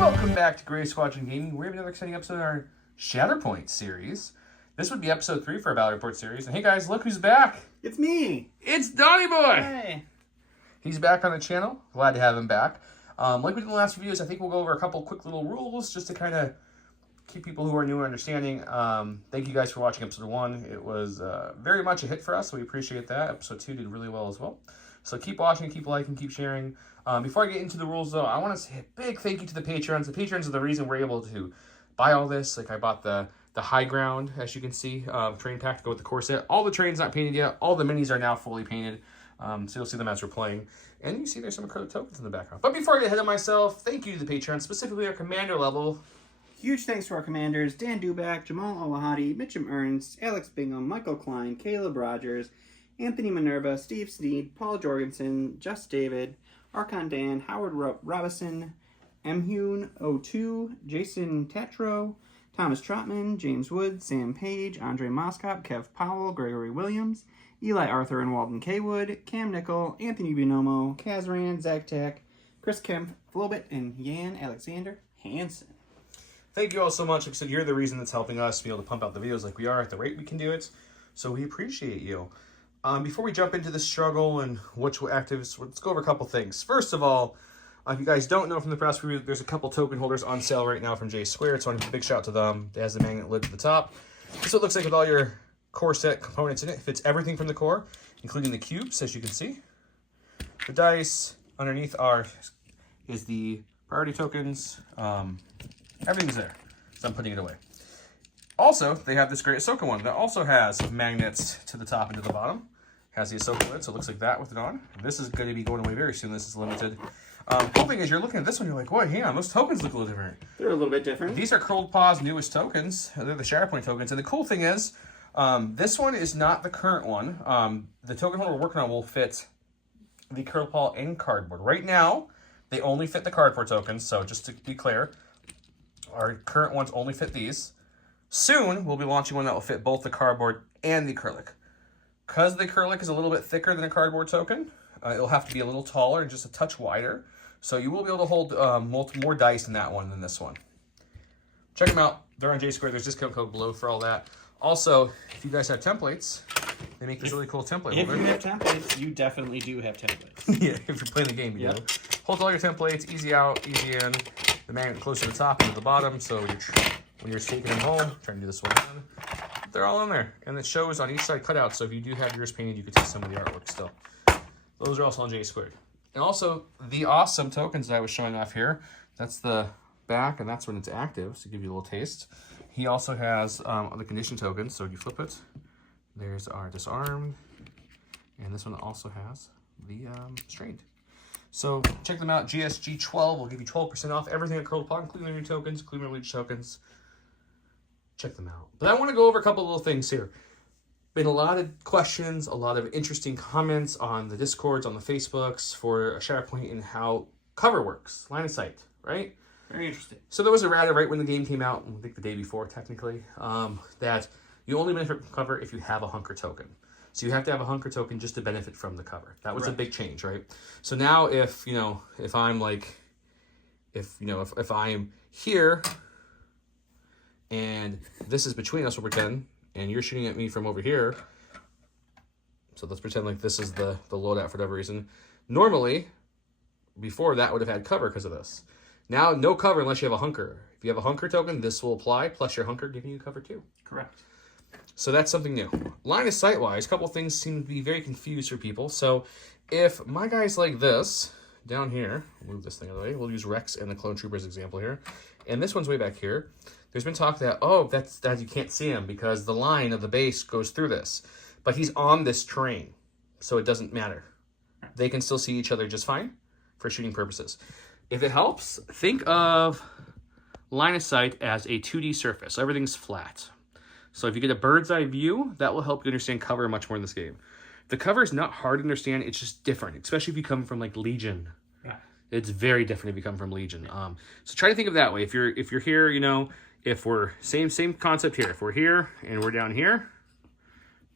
Welcome back to Gray Squadron Gaming. We have another exciting episode in our Shatterpoint series. This would be episode 3 for our Battle Report series. And hey guys, look who's back! It's me! It's Donnie Boy! Hey! He's back on the channel. Glad to have him back. Like we did in the last reviews, I think we'll go over a couple quick little rules just to kind of keep people who are new understanding. Thank you guys for watching episode 1. It was very much a hit for us, so we appreciate that. Episode 2 did really well as well. So keep watching, keep liking, keep sharing. Before I get into the rules, though, I want to say a big thank you to the patrons. The patrons are the reason we're able to buy all this. Like, I bought the high ground, as you can see, train pack to go with the core set. All the trains not painted yet. All the minis are now fully painted. So you'll see them as we're playing. And you see there's some acrylic tokens in the background. But before I get ahead of myself, thank you to the patrons, specifically our commander level. Huge thanks to our commanders, Dan Duback, Jamal Alahadi, Mitchum Ernst, Alex Bingham, Michael Klein, Caleb Rogers, Anthony Minerva, Steve Sneed, Paul Jorgensen, Just David, Archon Dan, Howard Robison, Mhune02, Jason Tatro, Thomas Trotman, James Wood, Sam Page, Andre Moskop, Kev Powell, Gregory Williams, Eli Arthur and Walden K. Wood, Cam Nickel, Anthony Binomo, Kazran, Zach Tack, Chris Kemp, Flobit, and Jan Alexander Hansen. Thank you all so much. Like I said, you're the reason that's helping us be able to pump out the videos like we are at the rate we can do it. So we appreciate you. Before we jump into the struggle and which actives, let's go over a couple things. First of all, if you guys don't know from the press review, there's a couple token holders on sale right now from J Squared, so I want to give a big shout out to them. It has the magnet lid to the top. This is what it looks like with all your core set components in it. It fits everything from the core, including the cubes, as you can see. The dice underneath is the priority tokens. Everything's there, so I'm putting it away. Also, they have this great Ahsoka one that also has magnets to the top and to the bottom. Has the Ahsoka lid, so it looks like that with it on. This is going to be going away very soon. This is limited. Cool thing is, you're looking at this one, you're like, what? Hang on, those tokens look a little different. They're a little bit different. These are Curled Paw's newest tokens. They're the Shatterpoint tokens. And the cool thing is, this one is not the current one. The token holder we're working on will fit the Curled Paw and cardboard. Right now, they only fit the cardboard tokens, so just to be clear, our current ones only fit these. Soon, we'll be launching one that will fit both the cardboard and the acrylic. Because the acrylic is a little bit thicker than a cardboard token, it'll have to be a little taller and just a touch wider. So you will be able to hold more dice in that one than this one. Check them out. They're on J Squared. There's discount code below for all that. Also, if you guys have templates, they make this really cool template holder. If you have templates, you definitely do have templates. Yeah, if you're playing the game, you do. Hold all your templates, easy out, easy in. The magnet close to the top and to the bottom, so when you're taking them home, trying to do this one again, they're all in there. And it shows on each side cutout, so if you do have yours painted, you can see some of the artwork still. Those are also on J Squared. And also, the awesome tokens that I was showing off here, that's the back, and that's when it's active, so to give you a little taste. He also has the condition tokens, so if you flip it, there's our disarmed, and this one also has the strained. So check them out. GSG12 will give you 12% off everything at Curled Paw, including your tokens, including your leech tokens. Check them out. But I want to go over a couple of little things here. Been a lot of questions, a lot of interesting comments on the Discords, on the Facebooks for a Shatterpoint and how cover works, line of sight, right? Very interesting. So there was a errata right when the game came out, I think the day before technically, that you only benefit from cover if you have a hunker token. So you have to have a hunker token just to benefit from the cover. That was a big change, right? So now if I'm here and this is between us, we'll pretend, and you're shooting at me from over here. So let's pretend like this is the loadout for whatever reason. Normally, before that would have had cover because of this. Now, no cover unless you have a hunker. If you have a hunker token, this will apply, plus your hunker giving you cover too. Correct. So that's something new. Line of sight wise, a couple things seem to be very confused for people. So if my guy's like this, down here, move this thing out of the way, we'll use Rex and the Clone Troopers example here. And this one's way back here. There's been talk that, that you can't see him because the line of the base goes through this. But he's on this train, so it doesn't matter. They can still see each other just fine for shooting purposes. If it helps, think of line of sight as a 2D surface. So everything's flat. So if you get a bird's eye view, that will help you understand cover much more in this game. The cover is not hard to understand, it's just different, especially if you come from like Legion. Yeah. It's very different if you come from Legion. So try to think of it that way. If you're here, if we're same concept here. If we're here and we're down here,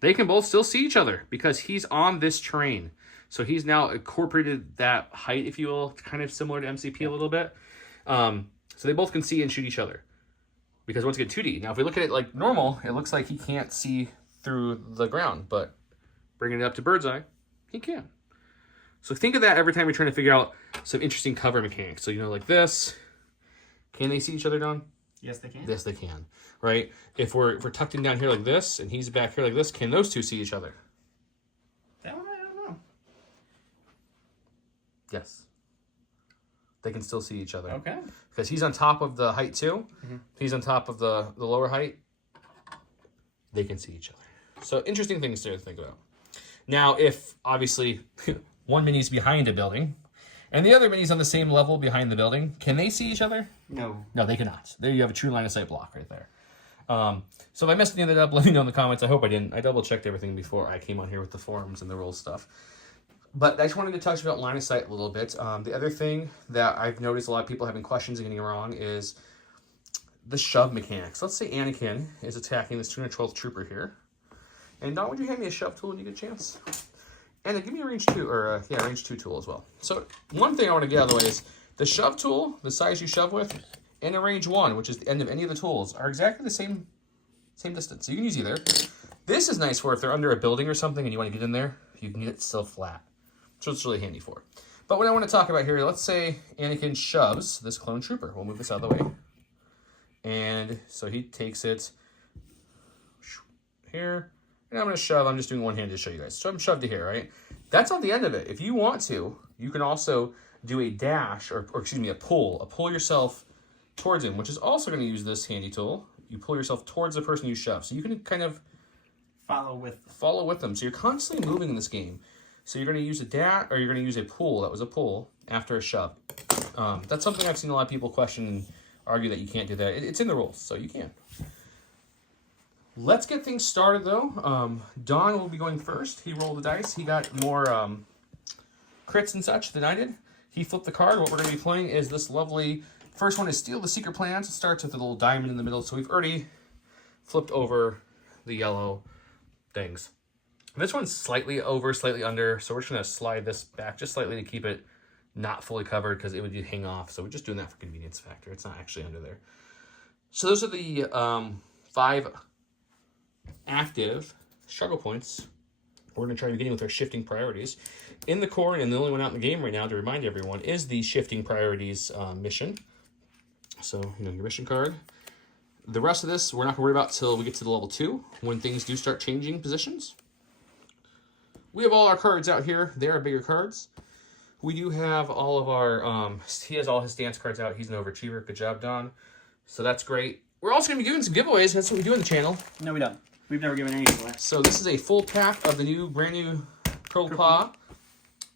they can both still see each other because he's on this train. So he's now incorporated that height, if you will, kind of similar to MCP a little bit. So they both can see and shoot each other. Because once again, 2D. Now, if we look at it like normal, it looks like he can't see through the ground. But bringing it up to bird's eye, he can. So think of that every time you're trying to figure out some interesting cover mechanics. So, like this. Can they see each other, Don? Yes, they can. Yes, they can. Right? If we're tucked in down here like this, and he's back here like this, can those two see each other? That one, I don't know. Yes. They can still see each other. Okay. Because he's on top of the height too. Mm-hmm. He's on top of the lower height. They can see each other. So interesting things to think about. Now, if obviously one mini's behind a building and the other mini's on the same level behind the building, can they see each other? No. No, they cannot. There you have a true line of sight block right there. So if I messed any of that up, let me know in the comments. I hope I didn't. I double-checked everything before I came on here with the forums and the rules stuff. But I just wanted to touch about line of sight a little bit. The other thing that I've noticed a lot of people having questions and getting wrong is the shove mechanics. Let's say Anakin is attacking this 212th trooper here. And Don, would you hand me a shove tool when you get a chance? And give me a range 2, or range 2 tool as well. So one thing I want to get out of the way is the shove tool, the size you shove with, and a range 1, which is the end of any of the tools, are exactly the same distance. So you can use either. This is nice for if they're under a building or something and you want to get in there, you can get it still flat. So it's really handy for. But what I want to talk about here, let's say Anakin shoves this clone trooper. We'll move this out of the way. And so he takes it here. And I'm going to shove. I'm just doing one hand to show you guys. So I'm shoved to here, right? That's not the end of it. If you want to, you can also do a dash, or excuse me, a pull. A pull yourself towards him, which is also going to use this handy tool. You pull yourself towards the person you shove. So you can kind of follow with them. So you're constantly moving in this game. So you're going to use a dash, or you're going to use a pull. That was a pull after a shove. That's something I've seen a lot of people question and argue that you can't do that. It's in the rules, so you can. Let's get things started, though. Don will be going first. He rolled the dice. He got more crits and such than I did. He flipped the card. What we're going to be playing is this lovely... First one is Steal the Secret Plans. It starts with a little diamond in the middle, so we've already flipped over the yellow things. This one's slightly over, slightly under, so we're just going to slide this back just slightly to keep it not fully covered because it would hang off. So we're just doing that for convenience factor. It's not actually under there. So those are the 5 active struggle points we're going to try beginning with our shifting priorities. In the core, and the only one out in the game right now to remind everyone, is the shifting priorities mission. So, your mission card. The rest of this, we're not going to worry about till we get to the level 2, when things do start changing positions. We have all our cards out here. They are bigger cards. We do have all of our, he has all his stance cards out. He's an overachiever. Good job, Don. So that's great. We're also going to be doing some giveaways. That's what we do on the channel. No, we don't. We've never given any away. So this is a full pack of the brand new Curl Claw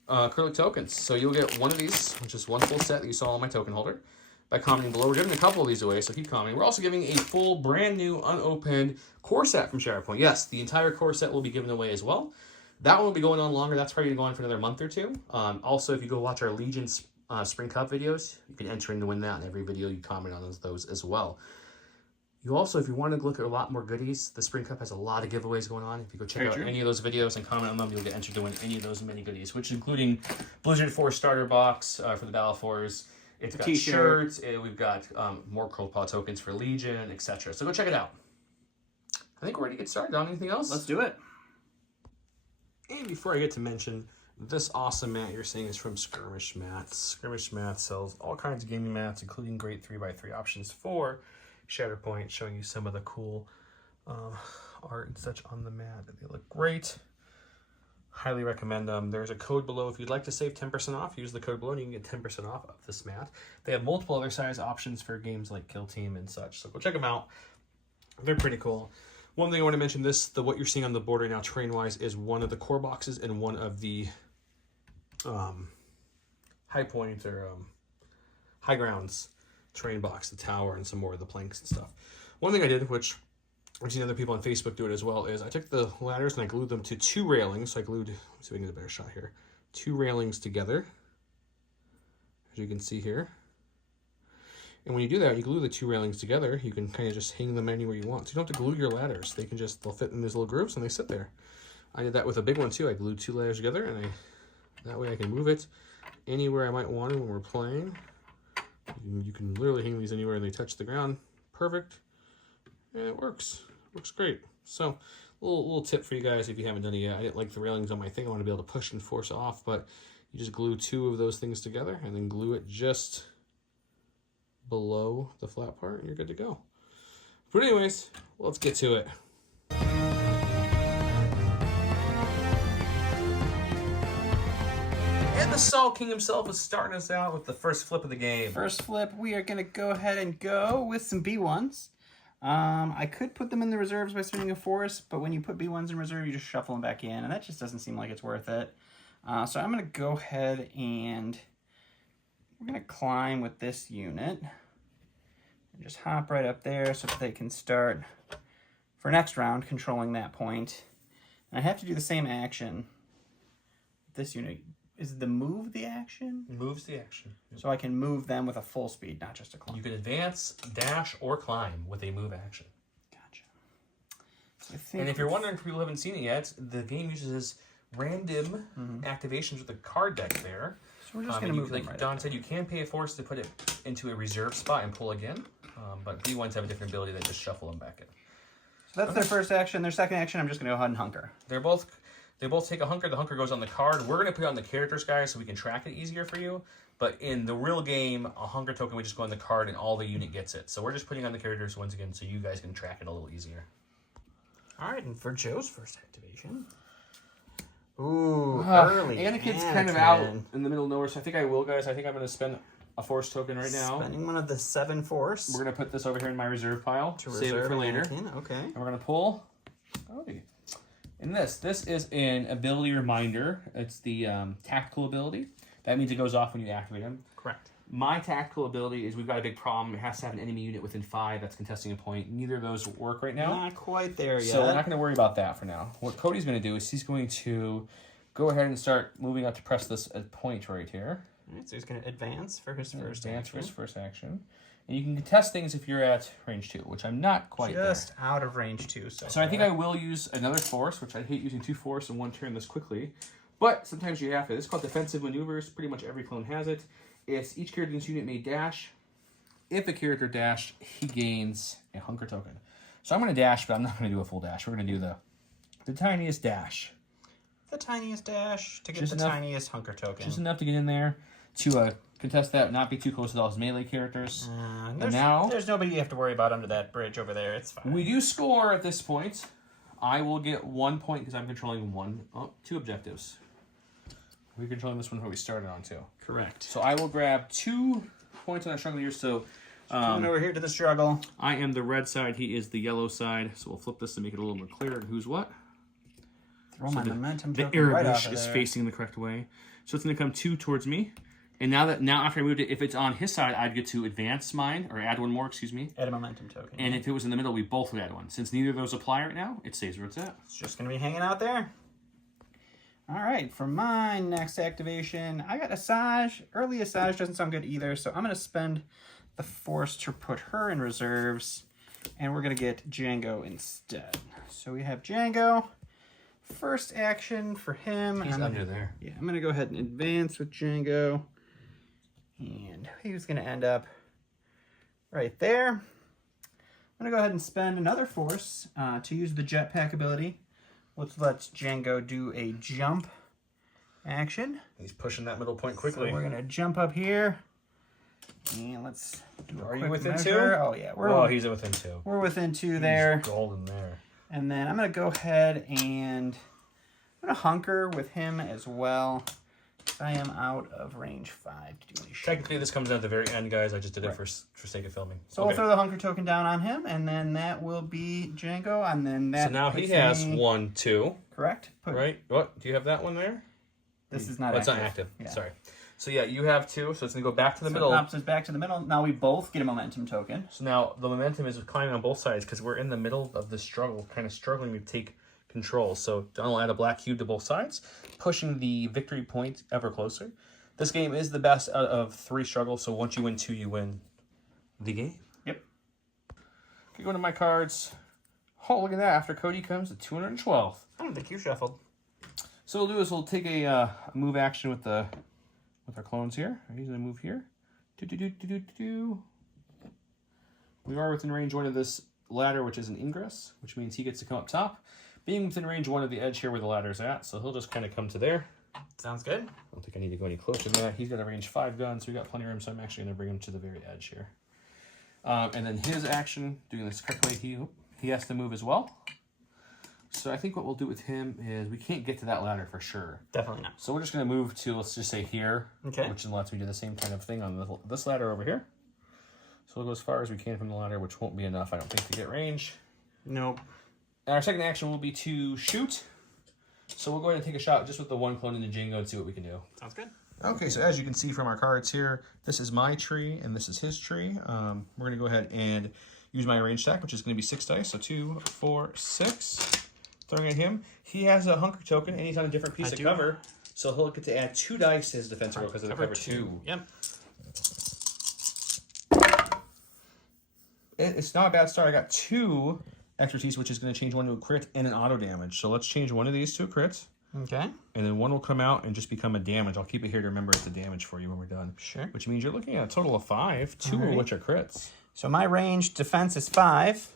acrylic tokens. So you'll get one of these, which is one full set that you saw on my token holder, by commenting below. We're giving a couple of these away, so keep commenting. We're also giving a full, brand new, unopened core set from Shatterpoint. Yes, the entire core set will be given away as well. That one will be going on longer. That's probably going to go on for another month or 2. Also, if you go watch our Legion Spring Cup videos, you can enter in to win that in every video you comment on those as well. You also, if you want to look at a lot more goodies, the Spring Cup has a lot of giveaways going on. If you go check out any of those videos and comment on them, you'll get entered to win any of those mini goodies, which including Blizzard 4 starter box for the Battle Force. It's got shirts. We've got more Curl Paw tokens for Legion, etc. So go check it out. I think we're ready to get started. Don, anything else? Let's do it. And before I get to mention, this awesome mat you're seeing is from Skirmish Mats. Skirmish Mats sells all kinds of gaming mats, including great 3x3 options for Shatterpoint, showing you some of the cool art and such on the mat. They look great. Highly recommend them. There's a code below. If you'd like to save 10% off, use the code below and you can get 10% off of this mat. They have multiple other size options for games like Kill Team and such, so go check them out. They're pretty cool. One thing I want to mention, what you're seeing on the board right now, terrain-wise, is one of the core boxes and one of the high points or high grounds terrain box, the tower, and some more of the planks and stuff. One thing I did, which I've seen other people on Facebook do it as well, is I took the ladders and I glued them to 2 railings. So I glued, let's see if we can get a better shot here, 2 railings together, as you can see here. And when you do that, you glue the 2 railings together, you can kind of just hang them anywhere you want. So you don't have to glue your ladders. They'll fit in these little grooves and they sit there. I did that with a big one too. I glued 2 ladders together and that way I can move it anywhere I might want it when we're playing. You can literally hang these anywhere and they touch the ground. Perfect. And it works. Works great. So, little tip for you guys if you haven't done it yet. I didn't like the railings on my thing. I want to be able to push and force off, but you just glue 2 of those things together and then glue it just below the flat part and you're good to go. But anyways, let's get to it. And the Salt King himself is starting us out with the first flip of the game. First flip, we are going to go ahead and go with some B1s. I could put them in the reserves by spending a force, but when you put B1s in reserve, you just shuffle them back in, and that just doesn't seem like it's worth it. So I'm going to go ahead and we're going to climb with this unit. And just hop right up there so that they can start, for next round, controlling that point. And I have to do the same action. This unit, is the move the action? Moves the action. So I can move them with a full speed, not just a climb. You can advance, dash, or climb with a move action. Gotcha. So and if you're wondering, for people who haven't seen it yet, the game uses random activations with the card deck there. So we're just going to move them like right Don said, you can pay a force to put it into a reserve spot and pull again, but B1s have a different ability that just shuffle them back in. So that's their first action. Their second action, I'm just going to go ahead and hunker. They both take a hunker. The hunker goes on the card. We're going to put it on the characters, guys, so we can track it easier for you. But in the real game, a hunker token would just go on the card and all the unit gets it. So we're just putting on the characters once again so you guys can track it a little easier. All right, and for Joe's first activation. Ooh, early. Anakin's kind of out in the middle of nowhere, so I think I will, guys. I think I'm going to spend a force token right now. Spending one of the 7 force. We're going to put this over here in my reserve pile to save it for later. Anakin. Okay. And we're going to pull. And this is an ability reminder. It's the tactical ability. That means it goes off when you activate them. Correct. My tactical ability is we've got a big problem. It has to have an enemy unit within 5 that's contesting a point. Neither of those work right now. Not quite there yet. So we're not going to worry about that for now. What Cody's going to do is he's going to go ahead and start moving up to press this point right here. All right, so he's going to advance for his first Advance action. for his first action. And you can contest things if you're at range 2, which I'm not quite just out of range 2. So I think I will use another force, which I hate using 2 force in one turn this quickly. But sometimes you have to. This is called defensive maneuvers. Pretty much every clone has it. It's each character's unit may dash. If a character dashed, he gains a hunker token. So I'm going to dash, but I'm not going to do a full dash. We're going to do the tiniest dash. The tiniest dash to get Just the enough- tiniest hunker token. Just enough to get in there to contest that, not be too close with all his melee characters. And now there's nobody you have to worry about under that bridge over there. It's fine. we do score at this point. I will get 1 point because I'm controlling 2 objectives. We're controlling this one where we started on too. Correct. So I will grab 2 points on our struggle here. So Coming over here to the struggle. I am the red side. He is the yellow side. So we'll flip this to make it a little more clear and who's what. Throw my momentum The token right off Arabish of is there. facing the correct way. So it's going to come 2 towards me. And now after I moved it, if it's on his side, I'd get to advance mine, or add 1 more, excuse me. Add a momentum token. And if it was in the middle, we both would add 1. Since neither of those apply right now, it stays where it's at. It's just going to be hanging out there. All right, for my next activation, I got Asajj. Early Asajj doesn't sound good either, so I'm going to spend the force to put her in reserves, and we're going to get Django instead. So we have Django. First action for him. He's under there. Yeah, I'm going to go ahead and advance with Django. And he's going to end up right there. I'm going to go ahead and spend another force to use the jetpack ability, which lets Django do a jump action. He's pushing that middle point quickly. So we're going to jump up here. And let's do a Are you quick within measure. 2? Oh, yeah. He's within 2. We're within 2 there. He's golden there. And then I'm going to go ahead and I'm going to hunker with him as well. I am out of range 5 to do any shit. Technically, this comes down at the very end, guys. I just did it for sake of filming. So we'll throw the hunker token down on him, and then that will be Django, and then that. So now he puts has me- 1, 2. Correct. Right? What? Do you have that one there? This is not It's active. not active. Yeah. Sorry. So yeah, you have 2. So it's gonna go back to the So middle. it pops us back to the middle. Now we both get a momentum token. So now the momentum is climbing on both sides because we're in the middle of the struggle, kind of struggling to take control. So Don will add a black cube to both sides, pushing the victory point ever closer. This game is the best out of 3 struggles, so once you win 2, you win the game. Yep. Okay, go to my cards. Oh, look at that. After Cody comes, the 212. I don't think you shuffled. So we'll do is we'll take a move action with our clones here. He's going to move here. We are within range 1 of this ladder, which is an ingress, which means he gets to come up top. Being within range 1 of the edge here where the ladder's at, so he'll just kind of come to there. Sounds good. I don't think I need to go any closer than that. He's got a range 5 gun, so we got plenty of room, so I'm actually going to bring him to the very edge here. And then his action, doing this correctly, he has to move as well. So I think what we'll do with him is we can't get to that ladder for sure. Definitely not. So we're just going to move to, let's just say here, Okay. which lets me do the same kind of thing on this ladder over here. So we'll go as far as we can from the ladder, which won't be enough, I don't think, to get range. Nope. And our second action will be to shoot. So we'll go ahead and take a shot just with the 1 clone in the Django and see what we can do. Sounds good. Okay, so as you can see from our cards here, this is my tree and this is his tree. We're going to go ahead and use my range stack, which is going to be 6 dice. So 2, 4, 6. Throwing at him. He has a hunker token and he's on a different piece of cover. So he'll get to add 2 dice to his defense roll because of the cover 2. Yep. It's not a bad start. I got 2 expertise, which is going to change 1 to a crit and an auto damage. So let's change 1 of these to a crit. Okay. And then 1 will come out and just become a damage. I'll keep it here to remember it's a damage for you when we're done. Sure. Which means you're looking at a total of 5, 2 of which are crits. So my range defense is 5.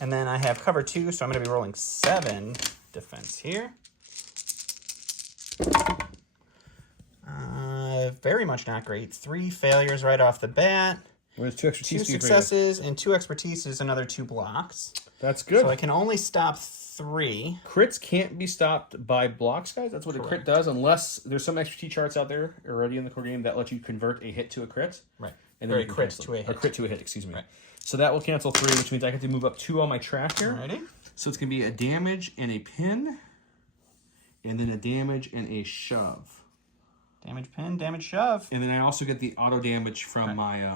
And then I have cover 2, so I'm going to be rolling 7 defense here. Very much not great. 3 failures right off the bat. Where's 2 expertise? 2 successes and 2 expertise is another 2 blocks. That's good. So I can only stop 3. Crits can't be stopped by blocks, guys. That's what a crit does, unless there's some expertise charts out there already in the core game that let you convert a hit to a crit. Right. And then or a crit to a hit. Or crit to a hit, excuse me. Right. So that will cancel 3, which means I get to move up 2 on my track here. Alrighty. So it's going to be a damage and a pin, and then a damage and a shove. Damage pin, damage shove. And then I also get the auto damage from my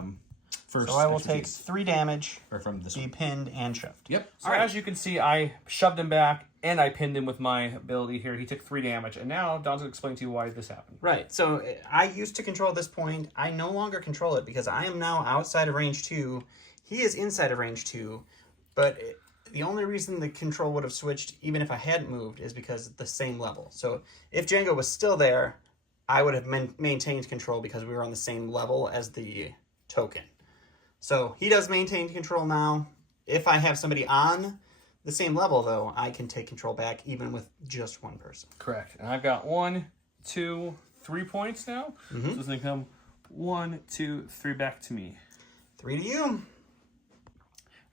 first. So I will take 3 damage, or from this be one. pinned and shoved. Yep. So as you can see, I shoved him back and I pinned him with my ability here. He took 3 damage, and now Don's going to explain to you why this happened. Right. So I used to control this point. I no longer control it because I am now outside of range 2. He is inside of range 2, but the only reason the control would have switched, even if I hadn't moved, is because of the same level. So if Django was still there, I would have maintained control because we were on the same level as the token. So he does maintain control now. If I have somebody on the same level, though, I can take control back even with just 1 person. Correct. And I've got 1, 2, 3 points now. So it's going to come 1, 2, 3 back to me. 3 to you.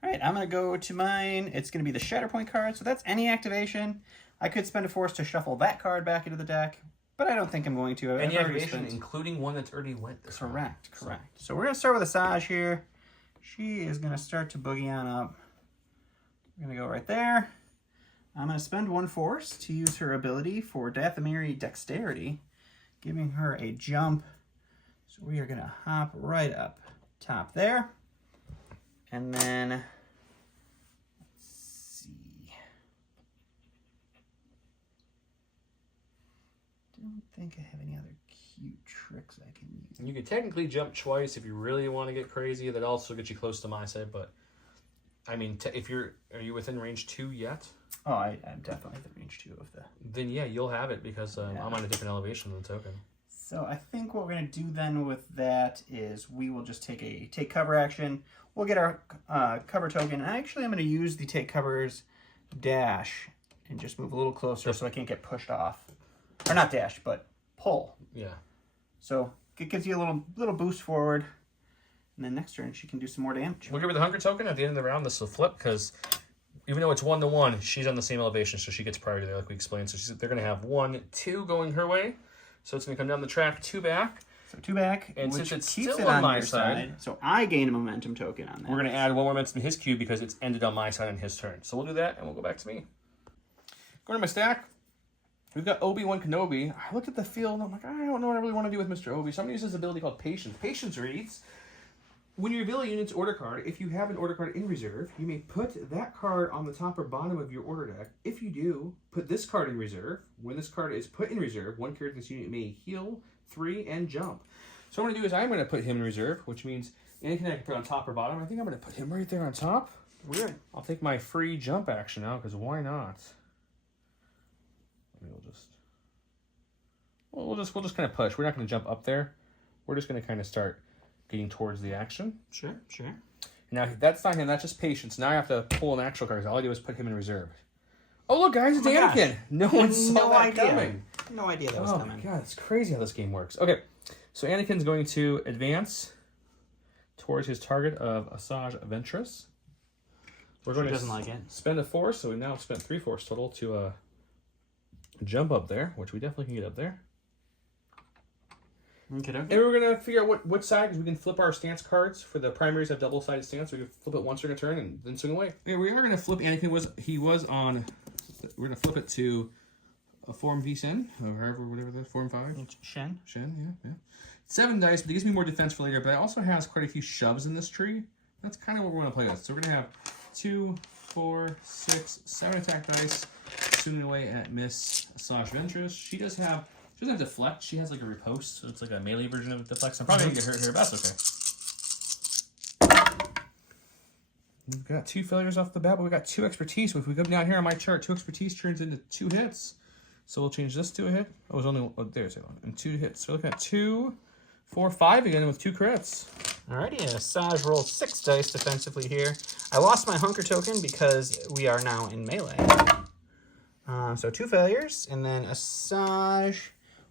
All right, I'm going to go to mine. It's going to be the Shatterpoint card, so that's any activation. I could spend a force to shuffle that card back into the deck, but I don't think I'm going to. Any activation, including one that's already went this round. Correct. So we're going to start with Asajj here. She is going to start to boogie on up. We're going to go right there. I'm going to spend 1 force to use her ability for Dathomiri Dexterity, giving her a jump. So we are going to hop right up top there. And then, let's see. Don't think I have any other cute tricks I can use. You could technically jump twice if you really want to get crazy. That also gets you close to my side, but I mean, are you within range 2 yet? Oh, I'm definitely within range 2 of the. Then yeah, you'll have it because I'm on a different elevation than the token. So I think what we're going to do then with that is we will just take cover action. We'll get our cover token. And actually, I'm going to use the take cover's dash and just move a little closer so I can't get pushed off. Or not dash, but pull. Yeah. So it gives you a little boost forward. And then next turn, she can do some more damage. We'll give her the hunger token at the end of the round. This will flip because even though it's 1-to-1, she's on the same elevation, so she gets priority there, like we explained. So they're going to have 1, 2 going her way. So it's going to come down the track, 2 back. So 2 back, and which since it's keeps still it on on my your side. So I gain a momentum token on that. We're going to add 1 more momentum to his cube because it's ended on my side on his turn. So we'll do that, and we'll go back to me. Going to my stack, we've got Obi-Wan Kenobi. I looked at the field, and I'm like, I don't know what I really want to do with Mr. Obi. So I'm going to use this ability called Patience. Patience reads, when you reveal a unit's order card, if you have an order card in reserve, you may put that card on the top or bottom of your order deck. If you do, put this card in reserve. When this card is put in reserve, 1 character in this unit may heal, 3, and jump. So what I'm going to do is I'm going to put him in reserve, which means anything I can put on top or bottom. I think I'm going to put him right there on top. Weird. I'll take my free jump action now, because why not? Maybe we'll just kind of push. We're not going to jump up there. We're just going to kind of start getting towards the action. Sure. Now, that's not him. That's just patience. Now I have to pull an actual card. All I do is put him in reserve. Oh, look, guys. It's Anakin. Gosh. No one saw No that idea. coming. No idea that was Oh, coming. my God. It's crazy how this game works. Okay. So Anakin's going to advance towards his target of Asajj Ventress. We're going She doesn't like it. Spend a force, so we now spent 3 force total to jump up there, which we definitely can get up there. Okay. And we're going to figure out what side, because we can flip our stance cards. For the primaries have double-sided stance, so we can flip it once during a turn and then swing away. Yeah, we are going to flip Anakin. We're going to flip it to a Form V Sen, or whatever that, Form 5. It's Shen. Yeah. 7 dice, but it gives me more defense for later, but it also has quite a few shoves in this tree. That's kind of what we're going to play with. So we're going to have 2, 4, 6, 7 attack dice, swinging away at Miss Asajj Ventress. She doesn't have deflect. She has like a riposte, so it's like a melee version of deflect. So I'm probably going to get hurt here, but that's okay. We've got 2 failures off the bat, but we got 2 expertise. If we come down here on my chart, 2 expertise turns into 2 hits. So we'll change this to a hit. Oh, it was only, there's it. And 2 hits. So we're looking at 2, 4, 5 again with 2 crits. Alrighty, Asajj rolled 6 dice defensively here. I lost my hunker token because we are now in melee. So 2 failures, and then Asajj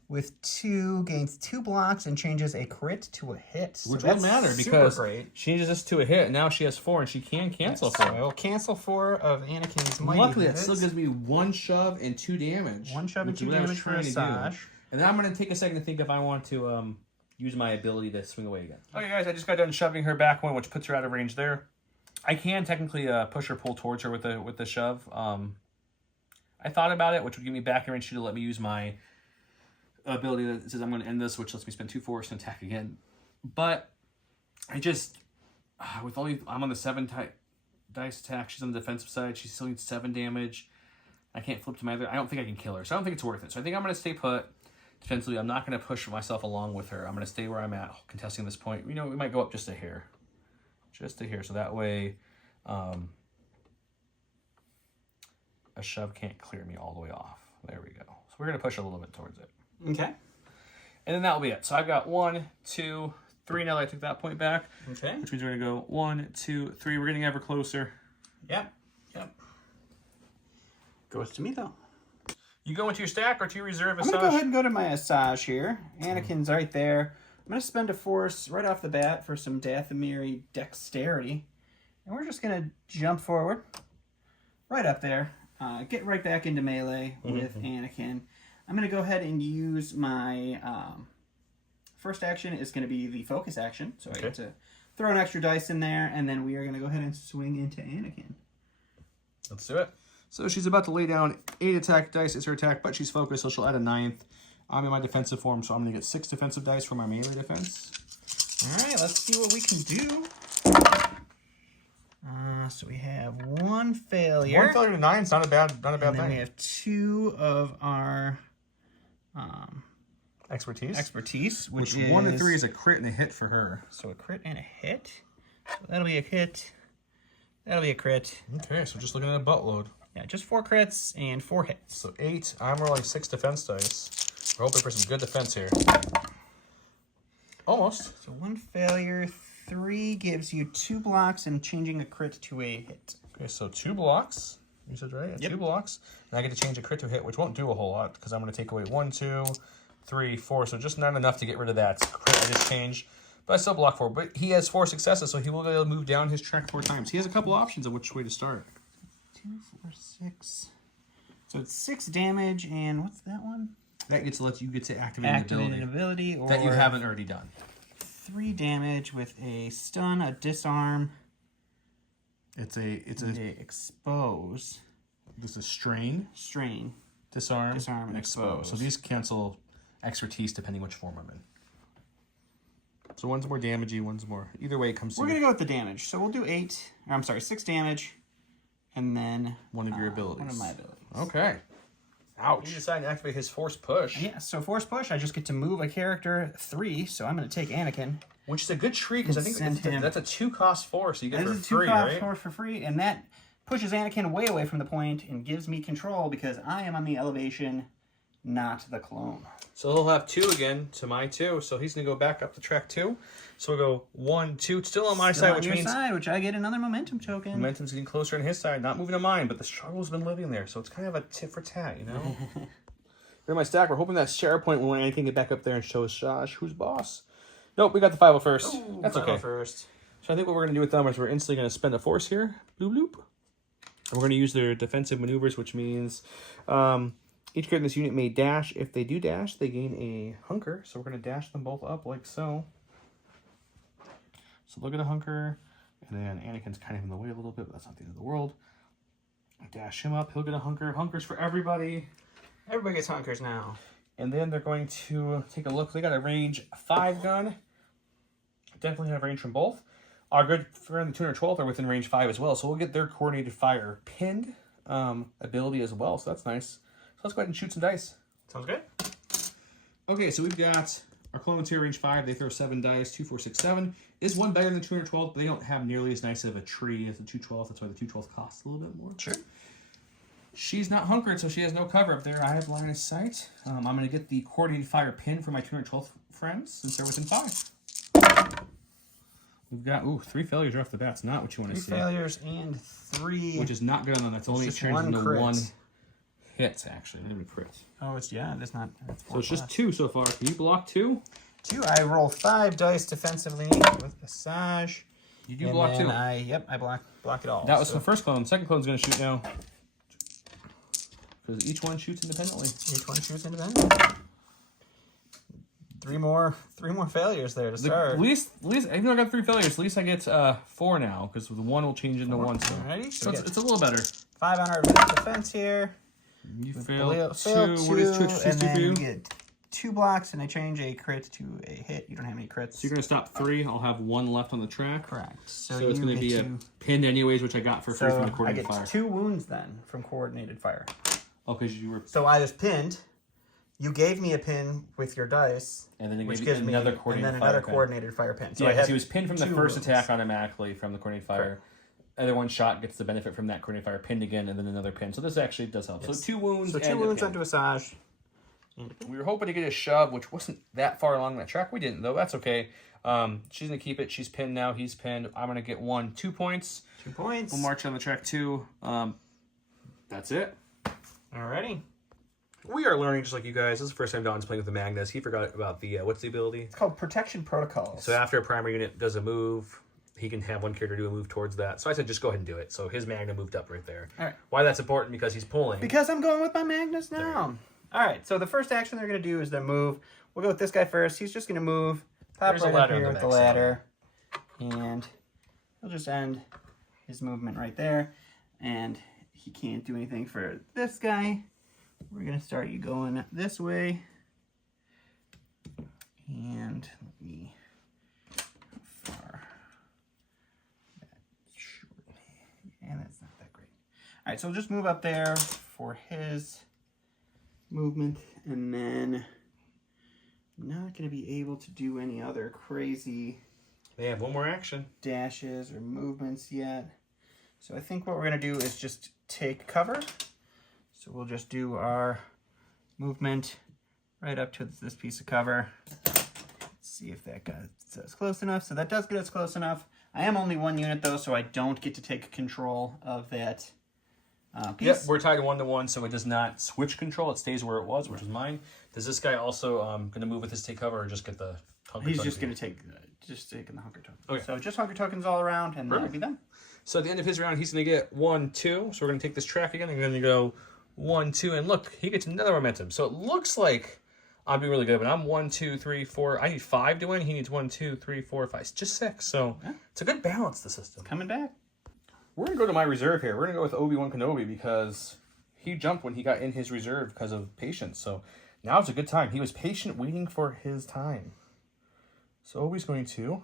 with 2 gains 2 blocks and changes a crit to a hit. So Which won't matter because great. she changes this to a hit, and now she has 4, and she can cancel 4. So I will cancel 4 of Anakin's mighty Luckily, it hits. still gives me 1 shove and 2 damage. 1 shove and which is 2 what I was damage for trying to do. Asajj. And then I'm going to take a second to think if I want to use my ability to swing away again. Okay, guys, I just got done shoving her back one, which puts her out of range there. I can technically push or pull towards her with the shove. I thought about it, which would give me back in range to let me use my ability that says I'm going to end this, which lets me spend 2 force and attack again. But I just, with all these, I'm on the 7 dice attack. She's on the defensive side. She still needs 7 damage. I can't flip to my other. I don't think I can kill her, so I don't think it's worth it. So I think I'm going to stay put defensively. I'm not going to push myself along with her. I'm going to stay where I'm at, contesting this point. You know, we might go up just a hair. Just to here. So that way a shove can't clear me all the way off. There we go. So we're going to push a little bit towards it. Okay. And then that'll be it. So I've got 1, 2, 3 now that I took that point back. Okay. Which means we're going to go 1, 2, 3. We're getting ever closer. Yep. Goes to me, though. You go into your stack or to your reserve, I'm going to go ahead and go to my Asajj here. Anakin's right there. I'm going to spend a force right off the bat for some Dathomiri dexterity. And we're just going to jump forward. Right up there. Get right back into melee with Anakin. I'm going to go ahead and use my first action is going to be the focus action. So I get to throw an extra dice in there, and then we are going to go ahead and swing into Anakin. Let's do it. So she's about to lay down 8 attack dice. It's her attack, but she's focused, so she'll add a 9th. I'm in my defensive form, so I'm going to get 6 defensive dice for my melee defense. All right, let's see what we can do. So we have 1 failure. 1 failure to 9 is not a bad and then thing. we have 2 of our Expertise, which 1 to 3 is a crit and a hit for her. So a crit and a hit. So that'll be a hit. That'll be a crit. Okay, so just looking at a buttload. Yeah, just 4 crits and 4 hits. So 8. I'm rolling 6 defense dice. We're hoping for some good defense here. Almost. So 1 failure, 3 gives you 2 blocks and changing a crit to a hit. Okay, so 2 blocks. You said right? Yep. 2 blocks. And I get to change a crit to a hit, which won't do a whole lot because I'm going to take away 1, 2, 3, 4. So just not enough to get rid of that crit I just changed. But I still block 4. But he has 4 successes, so he will be able to move down his track 4 times. He has a couple options of which way to start. 2, 4, 6. So it's 6 damage, and what's that one? That gets to let you get to activate an ability or that you haven't already done. 3 damage with a stun, a disarm. It's a expose. This is strain, disarm, and expose. So these cancel expertise depending which form I'm in. So one's more damagey, one's more. Either way, it comes. We're gonna go with the damage. So we'll do 6 damage, and then one of your abilities. One of my abilities. Okay. Ouch. You decide to activate his force push. Yeah. So force push, I just get to move a character 3. So I'm gonna take Anakin, which is a good tree because I think that's a 2-cost force. So you get it for free, right? That is a 2-cost force for free, and that pushes Anakin way away from the point and gives me control because I am on the elevation not the clone. So he'll have 2 again to my 2. So he's going to go back up to track 2. So we'll go 1, 2. It's still on my side, which means which I get another momentum token. momentum's getting closer on his side, not moving to mine, but the struggle's been living there. So it's kind of a tit for tat, you know? Here in my stack, we're hoping that Shatterpoint will anything get back up there and show Asajj who's boss. Nope, we got the 5 first. Ooh, That's okay. First. So I think what we're going to do with them is we're instantly going to spend a force here. Bloop, bloop. And we're going to use their defensive maneuvers, which means each card in this unit may dash. If they do dash, they gain a hunker. So we're going to dash them both up like so. So look at the hunker. And then Anakin's kind of in the way a little bit, but that's not the end of the world. Dash him up. He'll get a hunker. Hunkers for everybody. Everybody gets hunkers now. And then they're going to take a look. They got a range 5 gun. Definitely have range from both. Our good friend, the 212, are within range 5 as well. So we'll get their coordinated fire pinned ability as well. So that's nice. So let's go ahead and shoot some dice. Sounds good. Okay, so we've got our clones here, range 5. They throw 7 dice, 2, 4, 6, 7. Is one better than 212, but they don't have nearly as nice of a tree as the 212. That's why the 212 costs a little bit more. Sure. She's not hunkered, so she has no cover up there. I have line of sight. I'm going to get the coordinated fire pin for my 212 friends since they're within 5. We've got, 3 failures right off the bat. It's not what you want to see. 3 failures and 3. Which is not good on them. That's only just turns one into crit. 1 hit, actually. Not even a crit. Oh, it's, that's not. That's 4 So it's just plus. 2 so far. Can you block 2? 2. I roll 5 dice defensively with Asajj. You do block 2. I block it all. That was the first clone. The second clone's going to shoot now. Because each one shoots independently. Each one shoots independently. 3 more failures there to start. At least, even though I got 3 failures, at least I get 4 now, because the 1 will change into 1. So, Alrighty. so it's a little better. 5 on our defense here. You Failed failed 2. What is 2 and do then for you? we get 2 blocks, and I change a crit to a hit. You don't have any crits. So you're going to stop 3. I'll have 1 left on the track. Correct. So it's going to be a pinned anyways, which I got for free from the I coordinated get fire. 2 wounds then from coordinated fire. Oh, because you were... So I was pinned. You gave me a pin with your dice, And then it which gives gives me me another coordinated and then fire another pin. coordinated fire pin. So Yeah, I because had he was pinned from the 2 first wounds. attack automatically from the coordinated fire. Other one shot gets the benefit from that coordinated fire, pinned again, and then another pin. So this actually does help. Yes. So 2 wounds. So 2 and wounds a onto pin. Asajj. We were hoping to get a shove, which wasn't that far along that track. We didn't, though. That's okay. She's going to keep it. She's pinned now. He's pinned. I'm going to get 2 points. 2 points. We'll march on the track 2. That's it. Alrighty. We are learning just like you guys. This is the first time Don's playing with the Magnus. He forgot about the, what's the ability? It's called Protection Protocols. So after a primary unit does a move, he can have one character do a move towards that. So I said, just go ahead and do it. So his Magna moved up right there. All right. Why that's important? Because he's pulling. Because I'm going with my Magnus now. All right, so the first action they're going to do is their move. We'll go with this guy first. He's just going to move. Pop There's a right up ladder on here the with the backside. ladder. And he'll just end his movement right there. And he can't do anything for this guy. We're going to start you going this way. And let me... How far? That's short. And that's not that great. All right, so we'll just move up there for his movement, and then not going to be able to do any other crazy They have one more action. dashes or movements yet. So I think what we're going to do is just take cover. So we'll just do our movement right up to this piece of cover. Let's see if that gets us close enough. So that does get us close enough. I am only 1 unit though, so I don't get to take control of that piece. Yep, we're tied 1-1, so it does not switch control. It stays where it was, which was mine. Does this guy also going to move with his take cover, or just get the hunker He's token? just going to take, just taking the hunker token. Okay. So just hunker tokens all around, and that'll be them. So at the end of his round, he's going to get 1, 2. So we're going to take this track again. I'm going to go 1, 2, and look, he gets another momentum. So it looks like I'm doing really good, but I'm 1, 2, 3, 4. I need 5 to win. He needs 1, 2, 3, 4, 5. Just 6. So it's a good balance, the system. Coming back. We're going to go to my reserve here. We're going to go with Obi-Wan Kenobi because he jumped when he got in his reserve because of patience. So now's a good time. He was patient, waiting for his time. So Obi's going to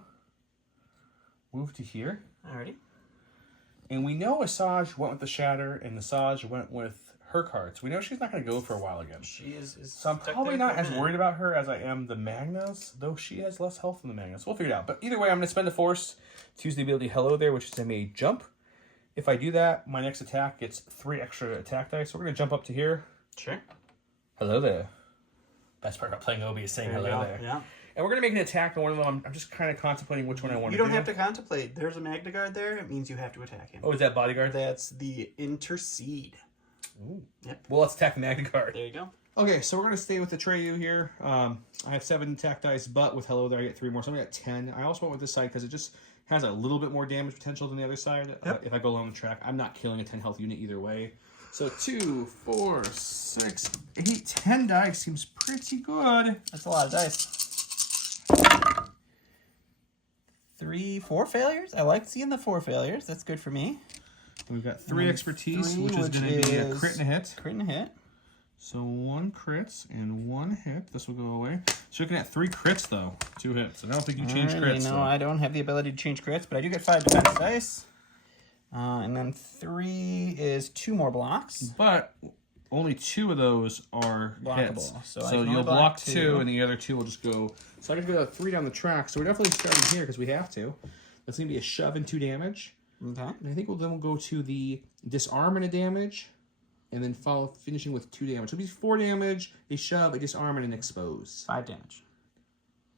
move to here. Alrighty. And we know Asajj went with the Shatter, and Asajj went with her cards. We know she's not going to go for a while again. She is So I'm probably not as worried about her as I am the Magnas, though she has less health than the Magnas. We'll figure it out. But either way, I'm going to spend a force to use the ability Hello there, which is a made jump. If I do that, my next attack gets 3 extra attack dice. So we're going to jump up to here. Sure. Hello there. Best part about playing Obi is saying hello there. Yeah. And we're going to make an attack on one of them. I'm just kind of contemplating which one I want to do. You don't have to contemplate. There's a Magna Guard there. It means you have to attack him. Oh, is that Bodyguard? That's the Intercede. Ooh. Yep. Well, let's attack the Magna Guard. There you go. Okay, so we're going to stay with the Atreyu here. I have 7 attack dice, but with hello there I get 3 more. So I'm going to get 10. I also went with this side because it just has a little bit more damage potential than the other side. Yep. If I go along the track, I'm not killing a 10 health unit either way. So 2, 4, 6, 8, 10 dice seems pretty good. That's a lot of dice. 3, 4 failures. I like seeing the 4 failures. That's good for me. We've got 3 expertise, 3, which is going to be a crit and a hit. Crit and a hit. So 1 crit and 1 hit. This will go away. So you're looking at 3 crits, though. 2 hits. And I don't think you change crits. No, I don't have the ability to change crits, but I do get 5 defense dice. And then 3 is 2 more blocks. But only 2 of those are blockable. hits. So you'll block 2, and the other 2 will just go. So I can go 3 down the track. So we're definitely starting here because we have to. That's going to be a shove and 2 damage. Okay. And I think we'll go to the disarm and a damage. And then finishing with 2 damage. So it'll be 4 damage, a shove, a disarm, and an expose. 5 damage.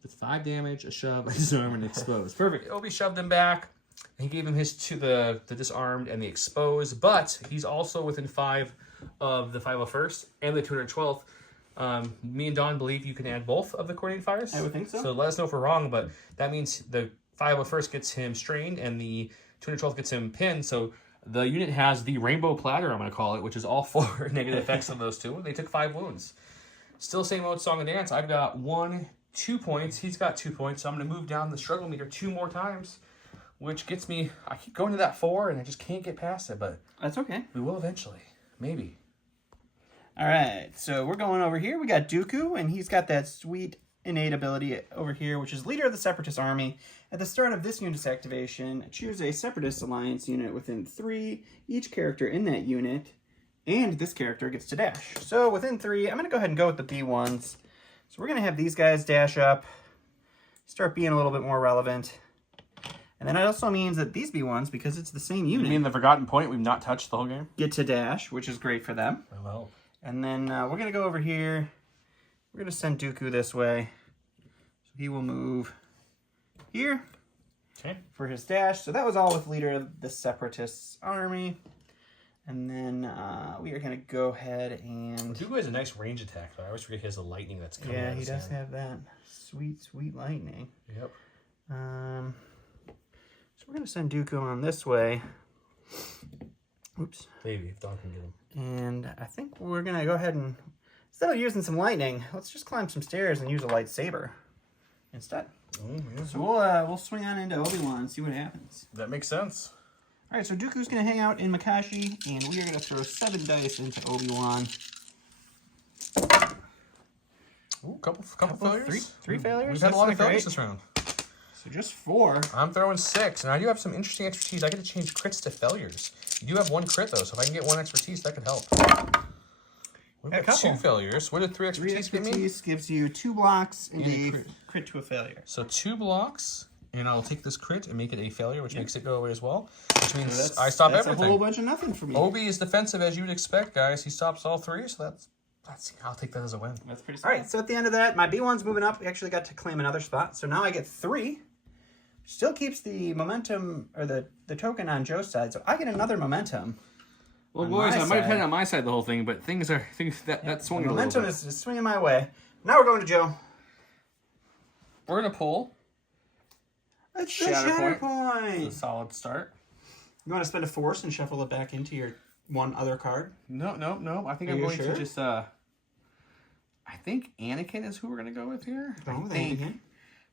With 5 damage, a shove, a disarm, and an expose. Perfect. Obi shoved him back. He gave him his to the disarmed and the exposed, but he's also within 5 of the 501st and the 212th. Me and Don believe you can add both of the coordinating fires. I would think so. So let us know if we're wrong, but that means the 501st gets him strained and the 212th gets him pinned. So the unit has the rainbow platter, I'm going to call it, which is all 4 negative effects of those 2. They took 5 wounds. Still same old song and dance. I've got 1, 2 points. He's got 2 points. So I'm going to move down the struggle meter 2 more times, which gets me, I keep going to that 4 and I just can't get past it, but that's okay. We will eventually. Maybe. All right, so we're going over here. We got Dooku, and he's got that sweet innate ability over here, which is leader of the Separatist army. At the start of this unit's activation, choose a Separatist alliance unit within 3. Each character in that unit, and this character gets to dash. So within 3, I'm going to go ahead and go with the B1s. So we're going to have these guys dash up, start being a little bit more relevant. And then it also means that these B1s, because it's the same unit. You mean the Forgotten Point we've not touched the whole game? Get to dash, which is great for them. Well. And then we're going to go over here. We're going to send Dooku this way. So he will move here for his dash. So that was all with leader of the Separatists army. And then we are going to go ahead and... Dooku has a nice range attack, though. I always forget he has the lightning that's coming out. Yeah, he does have that sweet, sweet lightning. Yep. So we're going to send Dooku on this way. Oops. Maybe, if Don can get him. And I think we're going to go ahead and, instead of using some lightning, let's just climb some stairs and use a lightsaber instead. Oh, yeah. So we'll swing on into Obi-Wan and see what happens. That makes sense. All right, so Dooku's going to hang out in Makashi, and we are going to throw 7 dice into Obi-Wan. Ooh, couple failures. Three failures? We've had a lot of failures great. this round. So just 4. I'm throwing 6, and I do have some interesting expertise. I get to change crits to failures. You do have 1 crit, though, so if I can get 1 expertise, that could help. We've got 2 failures. What did 3 expertise give me? 3 expertise gives you 2 blocks and a crit to a failure. So 2 blocks, and I'll take this crit and make it a failure, which makes it go away as well. Which means I stop everything. That's a whole bunch of nothing for me. Obi is defensive, as you would expect, guys. He stops all 3, so I'll take that as a win. That's pretty solid. All right, so at the end of that, my B1's moving up. We actually got to claim another spot. So now I get 3. Still keeps the momentum, or the token on Joe's side, so I get another momentum. Well, boys, I might have had it on my side the whole thing, but things that swung a little bit. Momentum is swinging my way. Now we're going to Joe. We're going to pull. It's the Shatterpoint. Shatterpoint. A solid start. You want to spend a force and shuffle it back into your one other card? No. I think I'm going to just, I think Anakin is who we're going to go with here. Go with think. Anakin.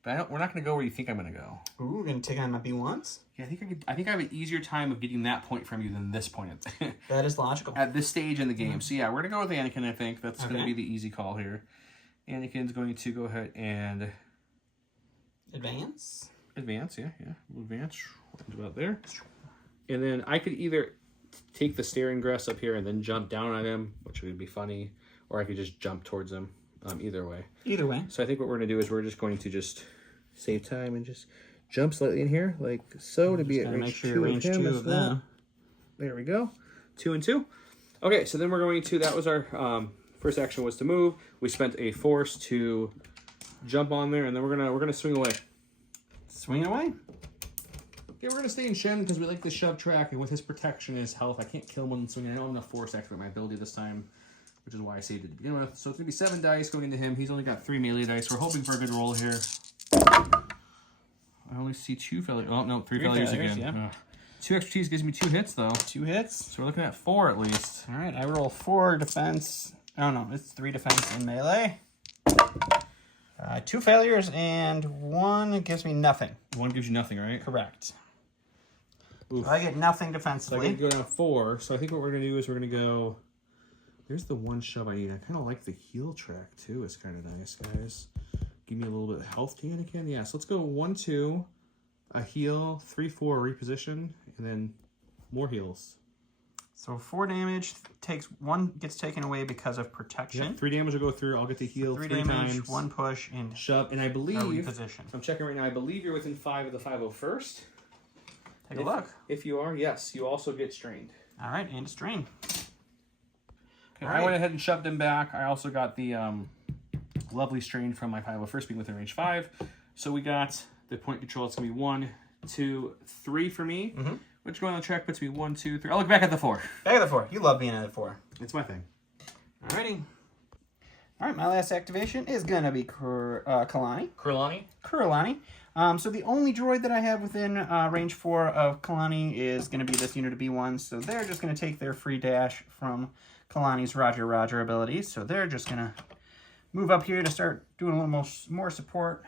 But we're not going to go where you think I'm going to go. Ooh, we're going to take on my B1s? Yeah, I think I have an easier time of getting that point from you than this point. That is logical. At this stage in the game. So yeah, we're going to go with Anakin, I think. That's going to be the easy call here. Anakin's going to go ahead and... Advance? Advance, yeah. We'll advance. About there. And then I could either take the staring grass up here and then jump down on him, which would be funny, or I could just jump towards him. Either way. Either way. So I think what we're going to do is we're just going to just save time and just jump slightly in here, like so, to be at range 2 of him as well. There we go. 2 and 2. Okay, so then we're going to, that was our First action was to move. We spent a force to jump on there, and then we're gonna swing away. Swing away. Yeah, we're gonna stay in Shen because we like the shove track, and with his protection and his health, I can't kill him when swinging. I don't have enough force to activate my ability this time, which is why I saved it to begin with. So it's gonna be 7 dice going into him. He's only got 3 melee dice. We're hoping for a good roll here. I only see 2 failures. Oh no, 3 failures again. Yeah. 2 expertise gives me 2 hits though. 2 hits. So we're looking at 4 at least. All right, I roll 4 defense. Oh no, it's 3 defense in melee. 2 failures and 1 gives me nothing. 1 gives you nothing, right? Correct. Oof. So I get nothing So I defensively. can go down 4. So I think what we're gonna do is we're gonna go. There's the 1 shove I need. I kind of like the heal track too. It's kind of nice, guys. Give me a little bit of health to Anakin. Yeah, so let's go 1, 2, a heal, 3, 4, reposition, and then more heals. So 4 damage takes 1 gets taken away because of protection. Yep, 3 damage will go through. I'll get the heal 3 3 damage, times. 1 push, and Shove, and I believe reposition. I'm checking right now. I believe you're within 5 of the 501st. Take a look. If you are, yes, you also get strained. All right, and strain. Okay, I went ahead and shoved him back. I also got the lovely strain from my 501st being within range 5. So we got the point control. It's gonna be 1, 2, 3 for me. Which going on the track puts me 1, 2, 3. I'll look back at the 4. Back at the 4. You love being at the 4. It's my thing. Alrighty. All right, my last activation is gonna be Kalani. Kurlani? So the only droid that I have within range 4 of Kalani is going to be this unit of B1. So they're just going to take their free dash from Kalani's Roger Roger abilities. So they're just going to move up here to start doing a little more support.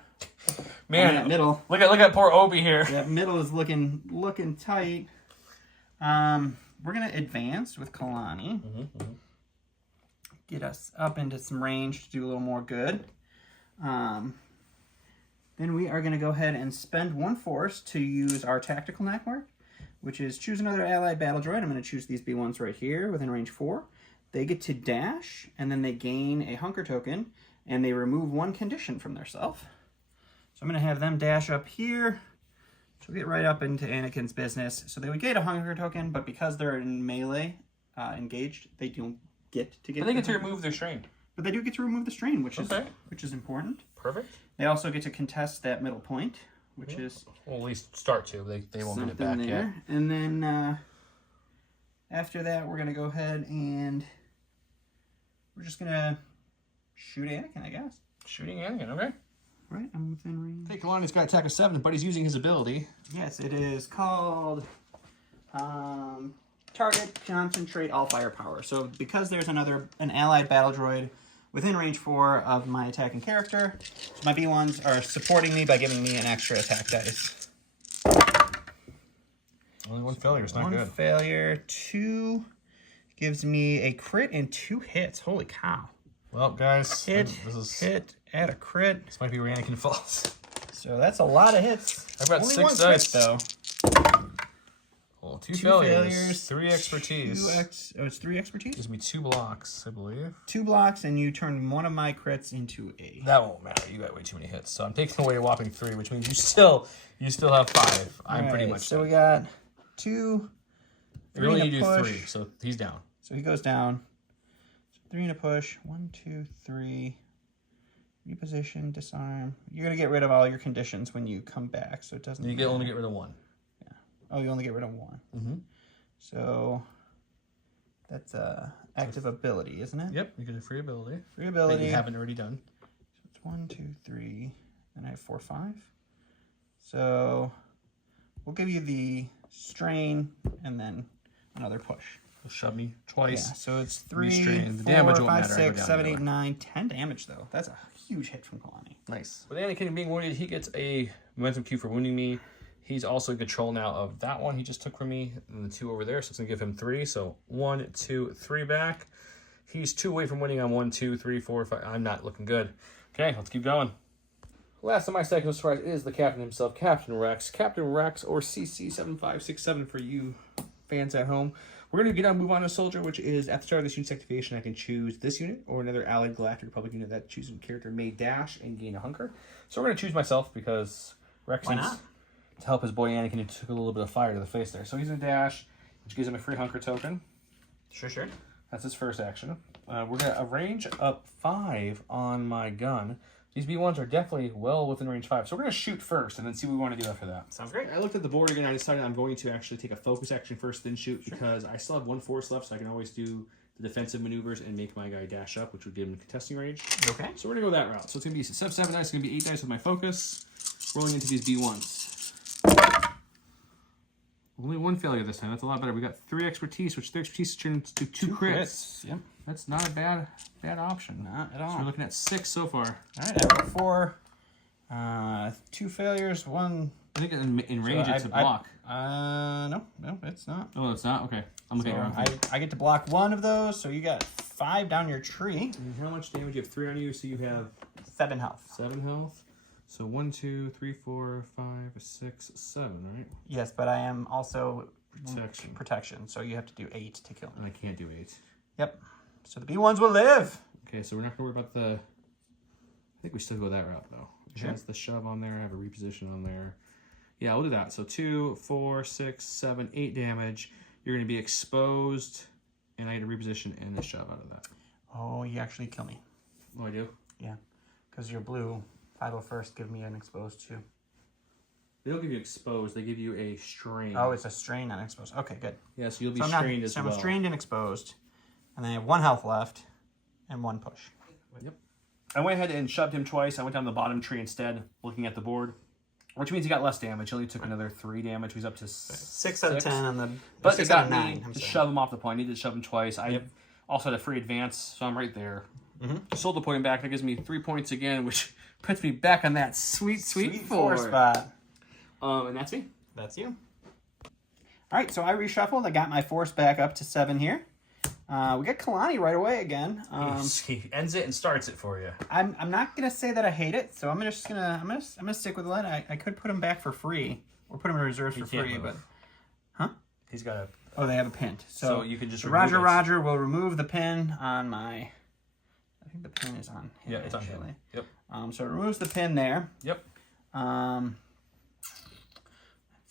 Man, that middle. Look at poor Obi here. That middle is looking tight. We're going to advance with Kalani. Get us up into some range to do a little more good. Then we are going to go ahead and spend 1 force to use our tactical network, which is choose another allied battle droid. I'm going to choose these B1s right here within range 4. They get to dash, and then they gain a hunker token, and they remove 1 condition from their self. So I'm going to have them dash up here. So we'll get right up into Anakin's business. So they would get a hunker token, but because they're in melee engaged, they don't get to get. But they get to remove their strain. But they do get to remove the strain, which is important. Perfect. They also get to contest that middle point, which is well, at least start to. They won't get it back there. yet. And then after that, we're gonna go ahead and we're just gonna shoot Anakin, I guess. Shooting Anakin, okay. Right, I'm within range. Hey, Kalani's got attack of 7, but he's using his ability. Yes, it is called target concentrate all firepower. So because there's an allied battle droid within range 4 of my attacking character, my B1s are supporting me by giving me an extra attack dice. Only 1 failure, it's not good. 1 failure, 2 gives me a crit and 2 hits. Holy cow. Well, guys, Hit, add a crit. This might be where Anakin falls. So that's a lot of hits. I've got Only 6 1 dice. crit, though. Well, 2 2 failures, 3 expertise. It's 3 expertise? Gives me 2 blocks, I believe. 2 blocks, and you turn 1 of my crits into a... That won't matter. You got way too many hits. So I'm taking away a whopping 3, which means you still have 5. I'm pretty much So done. we got 2, 3 We only and need a to do push. 3, so he's down. So he goes down. 3 and a push. 1, 2, 3. Reposition, disarm. You're going to get rid of all your conditions when you come back, so it doesn't... You only get rid of 1. Oh, you only get rid of 1. Mm-hmm. So that's active ability, isn't it? Yep, you get a free ability. Free ability. That you haven't already done. So it's 1, 2, 3. Then I have 4, 5. So we'll give you the strain and then another push. He'll shove me twice. Yeah, so it's 3, Restrain. The 4, damage won't 5, matter. I go 6, down 7, either 8, way. 9, 10 damage, though. That's a huge hit from Kalani. Nice. With Anakin being wounded, he gets a momentum cue for wounding me. He's also in control now of that one he just took from me, and the 2 over there, so it's going to give him 3. So 1, 2, 3 back. He's 2 away from winning on 1, 2, 3, 4, 5. I'm not looking good. Okay, let's keep going. Last of my second surprise is the captain himself, Captain Rex. Captain Rex, or CC7567 for you fans at home. We're going to move on to Soldier, which is at the start of this unit's activation, I can choose this unit or another allied Galactic Republic unit. That choosing character may dash and gain a hunker. So we're going to choose myself because Rex Why needs not? to help his boy Anakin, who took a little bit of fire to the face there. So he's going to dash, which gives him a free hunker token. Sure. That's his first action. We're going to range up 5 on my gun. These B1s are definitely well within range 5. So we're going to shoot first and then see what we want to do after that. Sounds great. I looked at the board again. I decided I'm going to actually take a focus action first, then shoot, because I still have 1 force left, so I can always do the defensive maneuvers and make my guy dash up, which would give him contesting range. Okay. So we're going to go that route. So it's going to be 7 dice. It's going to be 8 dice with my focus. Rolling into these B1s. Only 1 failure this time. That's a lot better. We got 3 expertise, which 3 expertise turns to 2 crits. Yep. That's not a bad option. Not at all. So we're looking at 6 so far. All right, I got 4. 2 failures, 1. I think in range it's a block. No, it's not. Oh, it's not? Okay. I'm looking at your I get to block 1 of those, so you got 5 down your tree. And how much damage? You have 3 on you, so you have 7 health. 7 health. So 1, 2, 3, 4, 5, 6, 7, right? Yes, but I am also Protection. so you have to do 8 to kill And me. I can't do 8. Yep. So the B1s will live. Okay, so we're not going to worry about the... I think we still go that route, though. Sure. Has the shove on there. I have a reposition on there. Yeah, we'll do that. So 2, 4, 6, 7, 8 damage. You're going to be exposed, and I had a reposition and a shove out of that. Oh, you actually kill me. Oh, I do? Yeah, because you're blue. 501st give me an exposed too. They don't give you exposed. They give you a strain. Oh, it's a strain, not exposed. Okay, good. Yeah, so you'll be So strained as well. I'm strained and exposed, and then I have 1 health left, and 1 push. Yep. I went ahead and shoved him twice. I went down the bottom tree instead, looking at the board, which means he got less damage. He only took another 3 damage. He's up to 6 out of 10 on the. But 6 it out got of me 9. to shove him off the point. I needed to shove him twice. I also had a free advance, so I'm right there. Sold the point back. That gives me 3 points again, which puts me back on that sweet 4 spot. And that's me. That's you. All right, so I reshuffled. I got my force back up to 7 here. We get Kalani right away again. He ends it and starts it for you. I'm not gonna say that I hate it, so I'm gonna stick with it. I could put him back for free or put him in reserves for free, but He's got a... Oh, they have a pin. So you can just Roger will remove the pin on my. I think the pin is on him. Yeah, it's actually. on him. Yep. So it removes the pin there. Yep. I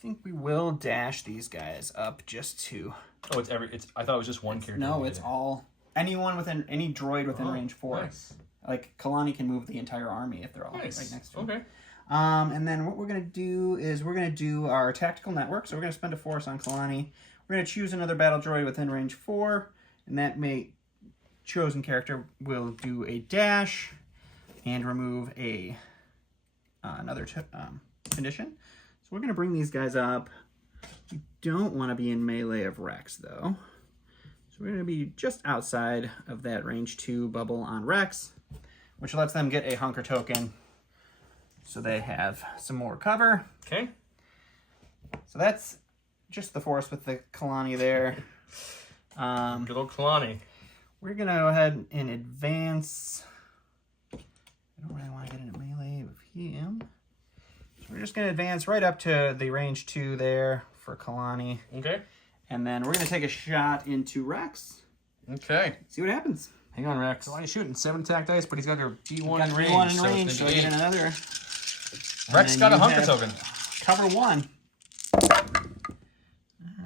think we will dash these guys up just to. Oh, it's. I thought it was just one character. No, it's all anyone within any droid within range 4. Nice. Like Kalani can move the entire army if they're all right next to him. Okay. And then what we're gonna do is we're gonna do our tactical network. So we're gonna spend a force on Kalani. We're gonna choose another battle droid within range 4, and that chosen character will do a dash and remove a another condition. So we're gonna bring these guys up. We don't want to be in melee of Rex though. So we're gonna be just outside of that range 2 bubble on Rex, which lets them get a hunker token. So they have some more cover. Okay. So that's just the force with the Kalani there. Good old Kalani. We're going to go ahead and advance. I don't really want to get into melee with him. So we're just going to advance right up to the range 2 there for Kalani. Okay. And then we're going to take a shot into Rex. Okay. See what happens. Hang on, Rex. Kalani's shooting 7 attack dice, but he's got a D1 in range. D1 in range, so I get another. Rex got a hunker token. Cover 1.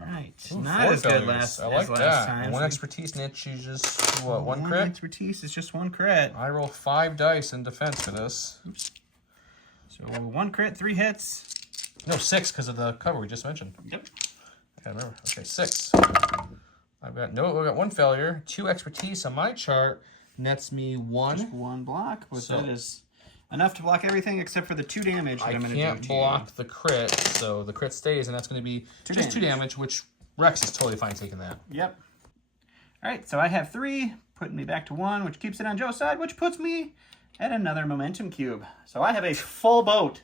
Alright. Not as good last time. And 1 expertise niche, you just, what, 1 crit? 1 expertise is just 1 crit. I roll 5 dice in defense for this. Oops. So 1 crit, 3 hits. No, 6 because of the cover we just mentioned. Yep. I can't remember. Okay, 6. I've got 1 failure. 2 expertise on my chart nets me 1. Just 1 block, but that is enough to block everything except for the 2 damage that I'm going to do. I can't block the crit, so the crit stays, and that's going to be just 2 damage, which Rex is totally fine taking that. Yep. All right, so I have 3, putting me back to 1, which keeps it on Joe's side, which puts me at another momentum cube. So I have a full boat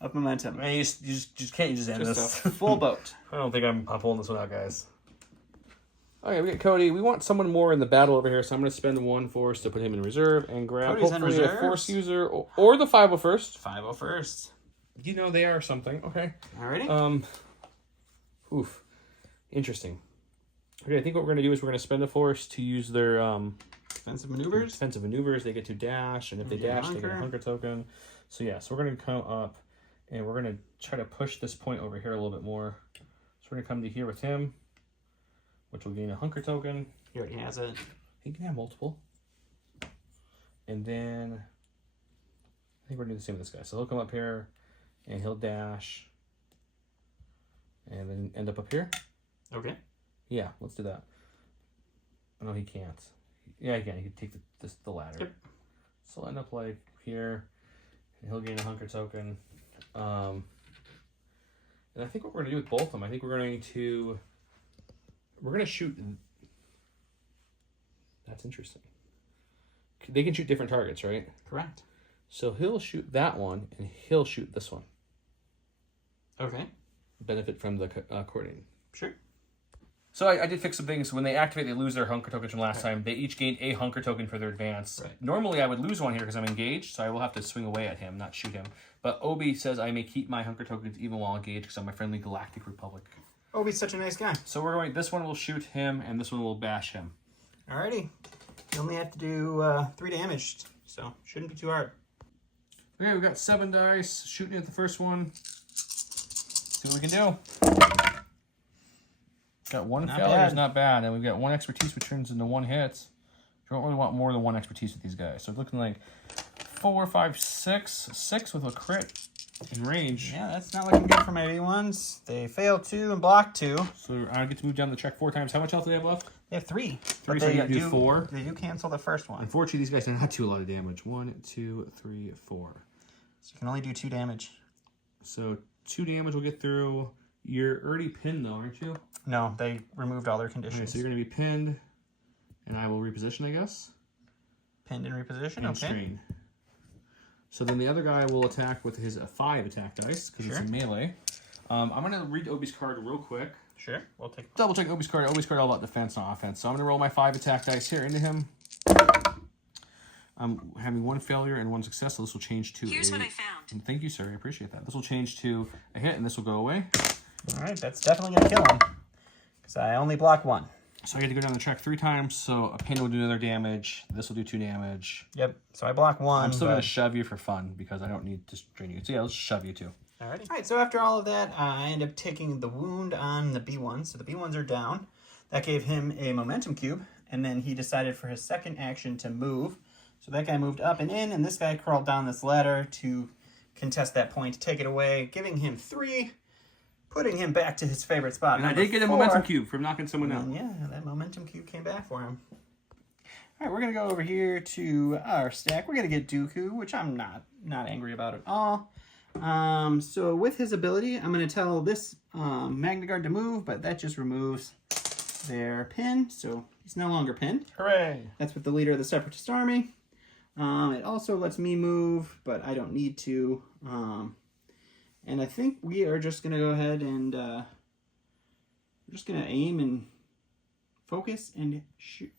of momentum. Man, you just can't use end Just this. a full boat. I don't think I'm pulling this one out, guys. Okay, we got Cody. We want someone more in the battle over here, so I'm going to spend 1 force to put him in reserve and grab Cody's in hopefully a reserves. force user or the 501st. 501st. You know they are something. Okay. Alrighty. Oof. Interesting. Okay, I think what we're going to do is we're going to spend a force to use their Defensive maneuvers. defensive maneuvers. They get to dash, and if they dash, they get a hunker token. So yeah, so we're going to come up, and we're going to try to push this point over here a little bit more. So we're going to come to here with him, which will gain a hunker token. He already has it. He can have multiple. And then I think we're gonna do the same with this guy. So he'll come up here and he'll dash. And then end up here. Okay. Yeah, let's do that. Oh, no, he can't. Yeah, he can. He can take the ladder. Yep. So he'll end up like here. And he'll gain a hunker token. And I think what we're gonna do with both of them, I think we're gonna shoot. That's interesting. They can shoot different targets, right? Correct. So he'll shoot that one, and he'll shoot this one. Okay. Benefit from the coordinating. Sure. So I did fix some things. When they activate, they lose their hunker tokens from last time. They each gained a hunker token for their advance. Right. Normally, I would lose one here because I'm engaged, so I will have to swing away at him, not shoot him. But Obi says I may keep my hunker tokens even while engaged because I'm a friendly Galactic Republic. Obi's such a nice guy. So we're going, this one will shoot him, and this one will bash him. Alrighty. You only have to do 3 damage, so shouldn't be too hard. Okay, we've got 7 dice. Shooting at the first one. See what we can do. Got 1 Not failure, bad. is not bad. And we've got 1 expertise, which turns into 1 hit. You don't really want more than 1 expertise with these guys. So it's looking like 4, 5, 6. 6 with a crit in range. Yeah, that's not looking good for my V1s. They failed 2 and blocked 2. So I get to move down the check 4 times. How much health do they have left? They have 3. 3, but so they you do 4. They do cancel the first one. Unfortunately, these guys do not do a lot of damage. 1, 2, 3, 4. So you can only do 2 damage. So 2 damage will get through. You're already pinned, though, aren't you? No, they removed all their conditions. Okay, so you're going to be pinned, and I will reposition, I guess. Pinned and reposition, And okay. strain. So then the other guy will attack with his 5 attack dice, because it's a melee. I'm going to read Obi's card real quick. Sure, we'll take... Double check Obi's card. Obi's card all about defense, not offense. So I'm going to roll my 5 attack dice here into him. I'm having 1 failure and 1 success, so this will change to Here's what I found. And thank you, sir. I appreciate that. This will change to a hit, and this will go away. All right, that's definitely going to kill him. Because I only block 1. So I get to go down the track 3 times, so a pin will do another damage. This will do 2 damage. Yep, so I block 1. I'm still going to shove you for fun, because I don't need to strain you. So yeah, let's shove you too. Alrighty. Alright, so after all of that, I end up taking the wound on the B1. So the B1s are down. That gave him a momentum cube. And then he decided for his second action to move. So that guy moved up and in, and this guy crawled down this ladder to contest that point, take it away, giving him 3, putting him back to his favorite spot. And I did get a 4. momentum cube from knocking someone out. And yeah, that momentum cube came back for him. Alright, we're going to go over here to our stack. We're going to get Dooku, which I'm not angry about at all. So with his ability, I'm going to tell this Magna Guard to move, but that just removes their pin, so he's no longer pinned. Hooray! That's with the leader of the Separatist Army. It also lets me move, but I don't need to. And I think we are just going to go ahead and we're just going to aim and focus and shoot.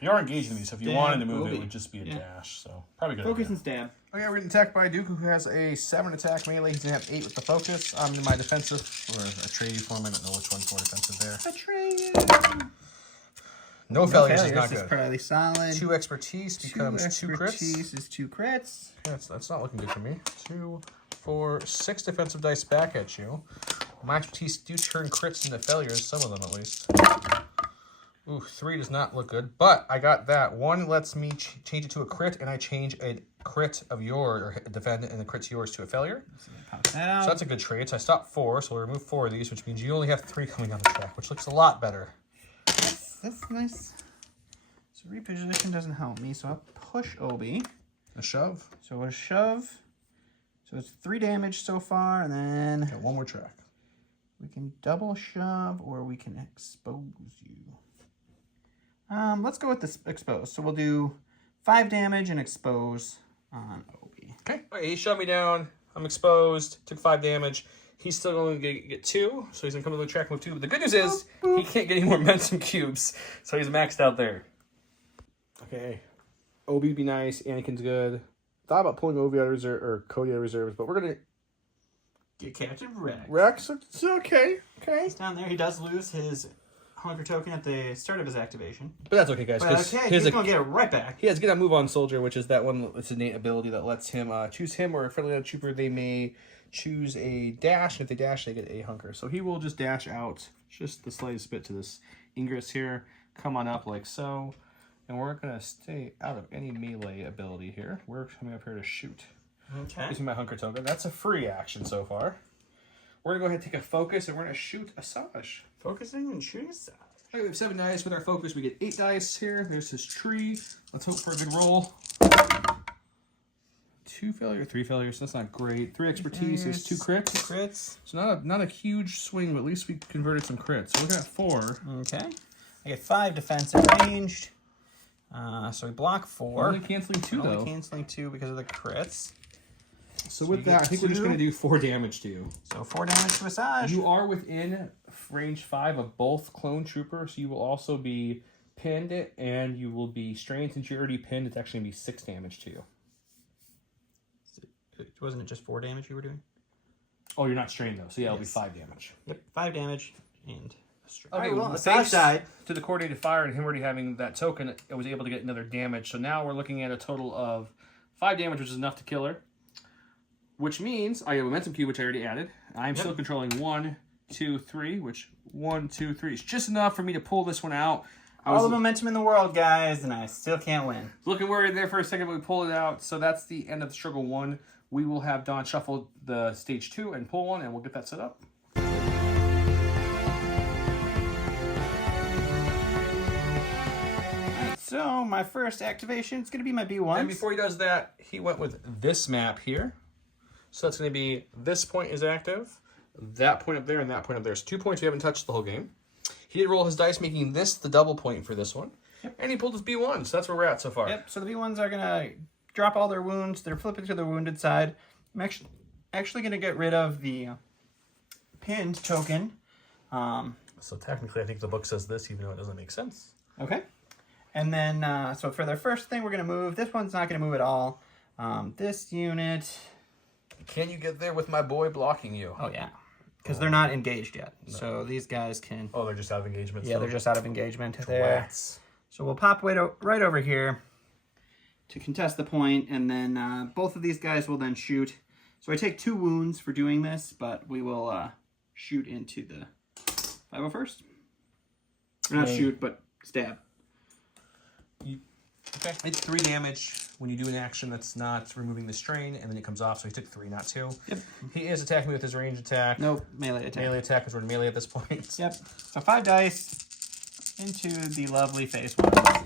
You're engaging me, so if you wanted to move, Obi. it would just be a dash. So probably good. Focus and stab. Okay, we're getting attacked by Dooku, who has a 7 attack melee. He's going to have 8 with the focus. I'm in my defensive, or a trade form. I don't know which one's more defensive there. Atreyu. No failures is not Is good. probably solid. 2 expertise becomes 2 crits. Expertise is 2 crits. Yeah, that's not looking good for me. 2, 4, 6 defensive dice back at you. My expertise do turn crits into failures, some of them at least. Ooh, 3 does not look good, but I got that. 1 lets me change it to a crit, and I change a crit of yours, or defend it, and the crit's yours to a failure. So that's a good trade. So I stopped 4, so we'll remove 4 of these, which means you only have 3 coming down the track, which looks a lot better. That's nice. So reposition doesn't help me, so I'll push Obi. A shove. So a shove. So it's 3 damage so far, and then Got 1 more track. we can double shove, or we can expose you. Let's go with this expose. So we'll do 5 damage and expose on Obi. Okay. All right, he shoved me down. I'm exposed. Took 5 damage. He's still going to get 2, so he's going to come to the track move 2. But the good news is he can't get any more momentum cubes, so he's maxed out there. Okay. Obi would be nice. Anakin's good. Thought about pulling Obi out of reserve, or Cody out of reserves, but we're going to... Get Captain Rex. Rex, it's okay. Okay. He's down there. He does lose his hunger token at the start of his activation. But that's okay, guys. But okay, he's going to get it right back. He has Get That Move On Soldier, which is that one. It's an innate ability that lets him choose him or a friendly other trooper. They may choose a dash, and if they dash, they get a hunker. So he will just dash out just the slightest bit to this Ingress here. come on up like so. And we're going to stay out of any melee ability here. We're coming up here to shoot. Okay. Using my hunker token. That's a free action so far. We're going to go ahead and take a focus, and we're going to shoot Asajj. Focusing and shooting Asajj. Okay, we have 7 dice. With our focus, we get 8 dice here. There's his tree. Let's hope for a good roll. 2 failures, 3 failures. That's not great. 3 expertise. There's 2 crits. 2 crits. So not a huge swing, but at least we converted some crits. So we're looking at 4. Okay. I get 5 defensive ranged. So we block 4. Only canceling 2 though. Only canceling 2 because of the crits. So with that, I think we're just going to do 4 damage to you. So 4 damage to Asajj. You are within range 5 of both clone troopers, so you will also be pinned, and you will be strained. Since you're already pinned, it's actually going to be 6 damage to you. Wasn't it just 4 damage you were doing? Oh, you're not strained though, so yeah, it'll be 5 damage. Yep, 5 damage and strain. Okay, well, Asajj died. To the coordinated fire, and him already having that token, it was able to get another damage. So now we're looking at a total of 5 damage, which is enough to kill her. Which means I have a momentum cube, which I already added. I'm still controlling 1, 2, 3, which 1, 2, 3 is just enough for me to pull this one out. All the momentum in the world, guys, and I still can't win. Looking worried there for a second, but we pull it out. So that's the end of the struggle 1. We will have Don shuffle the stage 2 and pull one, and we'll get that set up. So my first activation is going to be my B1. And before he does that, he went with this map here. So that's going to be this point is active, that point up there, and that point up there. So 2 points we haven't touched the whole game. He did roll his dice, making this the double point for this one. Yep. And he pulled his B1, so that's where we're at so far. Yep, so the B1s are going to drop all their wounds. They're flipping to the wounded side. I'm actually going to get rid of the pinned token. So technically, I think the book says this, even though it doesn't make sense. Okay. And then, so for their first thing, we're going to move. This one's not going to move at all. This unit... Can you get there with my boy blocking you? Oh, yeah. Because they're not engaged yet. No. So these guys can... Oh, they're just out of engagement? Yeah, they're just out of engagement there. So we'll pop right over here to contest the point, and then both of these guys will then shoot. So I take 2 wounds for doing this, but we will shoot into the 501st. Or not shoot, but stab. Okay. It's 3 damage when you do an action that's not removing the strain, and then it comes off, so he took 3, not 2. Yep. He is attacking me with his range attack. Nope, melee attack. Melee attack, because we're in melee at this point. Yep. So 5 dice into the lovely face one.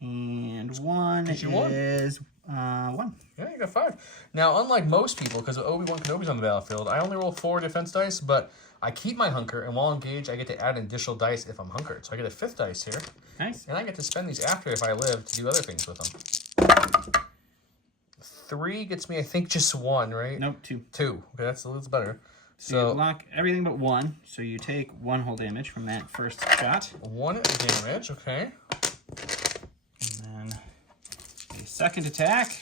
And 1 is 1. Yeah, you got 5. Now, unlike most people, because Obi-Wan Kenobi's on the battlefield, I only roll 4 defense dice, but I keep my hunker, and while engaged, I get to add an additional dice if I'm hunkered. So I get a 5th dice here. Nice. And I get to spend these after if I live to do other things with them. 3 gets me, I think, just 1, right? Nope, 2. 2. Okay, that's better. So you block everything but 1, so you take 1 whole damage from that first shot. 1 damage, okay. And then a second attack.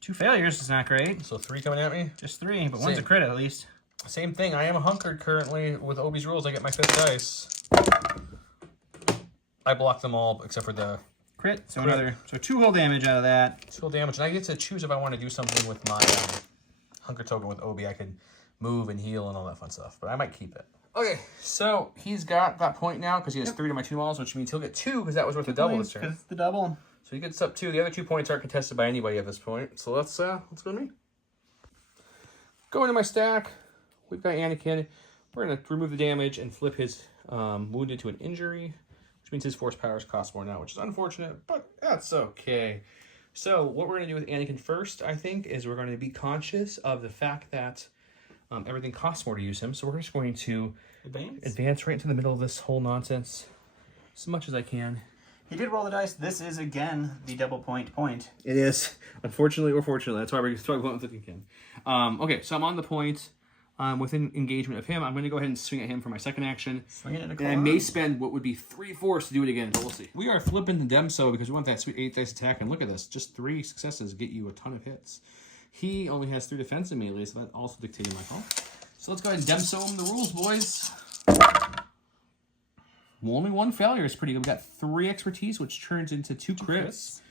2 failures is not great. So 3 coming at me? Just 3, but 1's a crit at least. Same thing. I am hunkered currently. With Obi's rules, I get my 5th dice. I block them all except for the crit. So 2 whole damage out of that. 2 whole damage. And I get to choose if I want to do something with my hunker token with Obi. I can move and heal and all that fun stuff. But I might keep it. Okay, so he's got that point now because he has 3 to my 2 models, which means he'll get 2 because that was worth a double this turn. Because it's the double. So he gets up 2. The other 2 points aren't contested by anybody at this point. So let's go to me. Go into my stack. We've got Anakin. We're going to remove the damage and flip his wounded to an injury, which means his force powers cost more now, which is unfortunate, but that's okay. So what we're going to do with Anakin first, I think, is we're going to be conscious of the fact that everything costs more to use him. So we're just going to advance right into the middle of this whole nonsense as much as I can. He did roll the dice. This is, again, the double point. It is. Unfortunately or fortunately. That's why we're going with it again. Okay, so I'm on the point. Within engagement of him, I'm going to go ahead and swing at him for my second action. Swing it at a and I may spend what would be 3/4 to do it again, but we'll see. We are flipping the Demso because we want that sweet 8 dice attack, and look at this. Just 3 successes get you a ton of hits. He only has 3 defense and melee, so that also dictated my call. So let's go ahead and Demso him the rules, boys. Well, only 1 failure is pretty good. We got 3 expertise, which turns into 2 crits.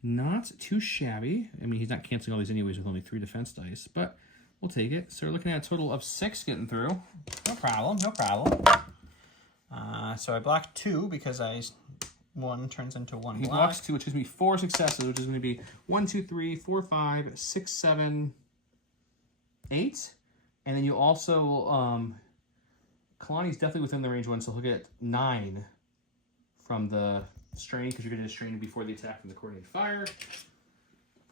Not too shabby. I mean, he's not canceling all these anyways with only 3 defense dice, but We'll take it. So we're looking at a total of 6 getting through. No problem, no problem. So I blocked 2 because one turns into 1 He block. blocks 2, which gives me 4 successes, which is going to be 1, 2, 3, 4, 5, 6, 7, 8. And then you also, Kalani's definitely within the range 1, so he'll get 9 from the strain, because you're getting a strain before the attack from the coordinated fire.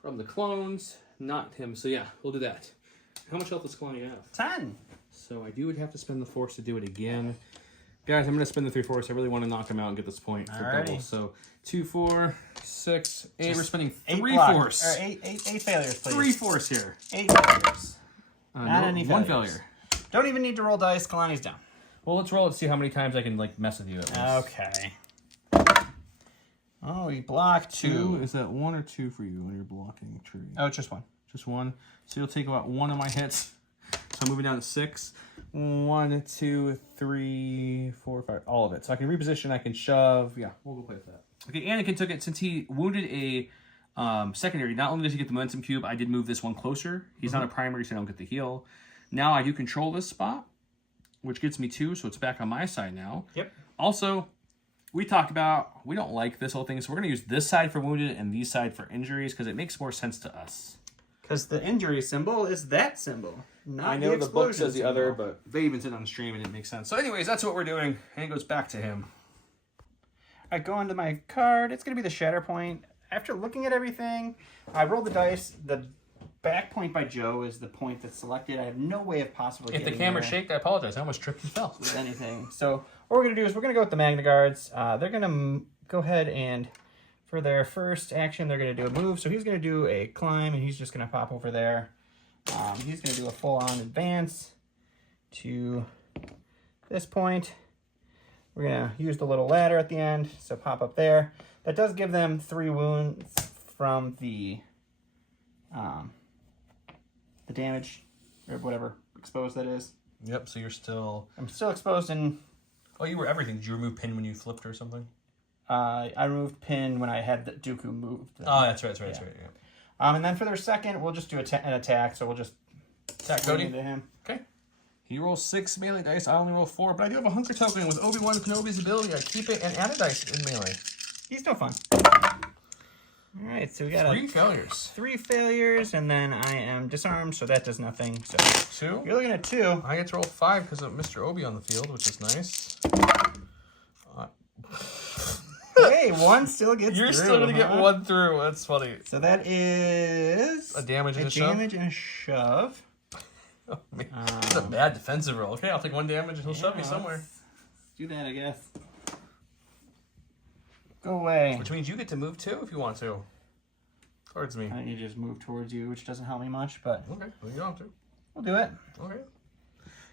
From the clones, not him. So yeah, we'll do that. How much health does Kalani have? 10. So I do have to spend the force to do it again. Guys, I'm going to spend the 3 force. I really want to knock him out and get this point for double. So 2, 4, 6, 8. We're spending 3 force. Or eight failures, please. 3 force here. 8 failures. Not any failures. 1 failure. Don't even need to roll dice. Kalani's down. Well, let's roll it to see how many times I can like mess with you at least. Okay. Oh, we blocked 2. Is that 1 or 2 for you when you're blocking tree? Oh, it's just 1. Just 1. So you'll take about 1 of my hits. So I'm moving down to 6. 1, 2, 3, 4, 5. All of it. So I can reposition. I can shove. Yeah, we'll go play with that. Okay, Anakin took it since he wounded a secondary. Not only does he get the momentum cube, I did move this one closer. He's not a primary, so I don't get the heal. Now I do control this spot, which gets me 2, so it's back on my side now. Yep. Also, we talked about, we don't like this whole thing, so we're going to use this side for wounded and these side for injuries because it makes more sense to us. Because the injury symbol is that symbol. Not I know the book says the symbol. other, but they even said on stream and it makes sense. So anyways, that's what we're doing. And it goes back to him. I go into my card. It's going to be the Shatterpoint. After looking at everything, I rolled the dice. The back point by Joe is the point that's selected. I have no way of possibly If the camera shaked, I apologize. I almost tripped and fell. With anything. So what we're going to do is we're going to go with the Magna Guards. They're going to go ahead and for their first action, they're going to do a move. So he's going to do a climb, and he's just going to pop over there. He's going to do a full-on advance to this point. We're going to use the little ladder at the end, so pop up there. That does give them 3 wounds from the damage, or whatever exposed that is. Yep, so you're still... I'm still exposed in... Oh, you were everything. Did you remove pin when you flipped or something? I removed pin when I had the Dooku moved. Oh, that's right, yeah. And then for their second, we'll just do an attack. So we'll just attack Cody into him. Okay. He rolls 6 melee dice. I only roll 4, but I do have a hunker token with Obi-Wan Kenobi's ability. I keep it and add a dice in melee. He's no fun. All right, so we got 3 failures. 3 failures, and then I am disarmed, so that does nothing. So 2. You're looking at 2. I get to roll 5 because of Mr. Obi on the field, which is nice. Hey, 1 still gets You're through, still going to get 1 through. That's funny. So that is... A damage and a shove. A damage and a shove. Oh, man. That's a bad defensive roll. Okay, I'll take 1 damage and he'll shove me somewhere. Let's do that, I guess. Go away. Which means you get to move too if you want to. Towards me. I need to just move towards you, which doesn't help me much, but... Okay, well, you don't have to. We'll do it. Okay.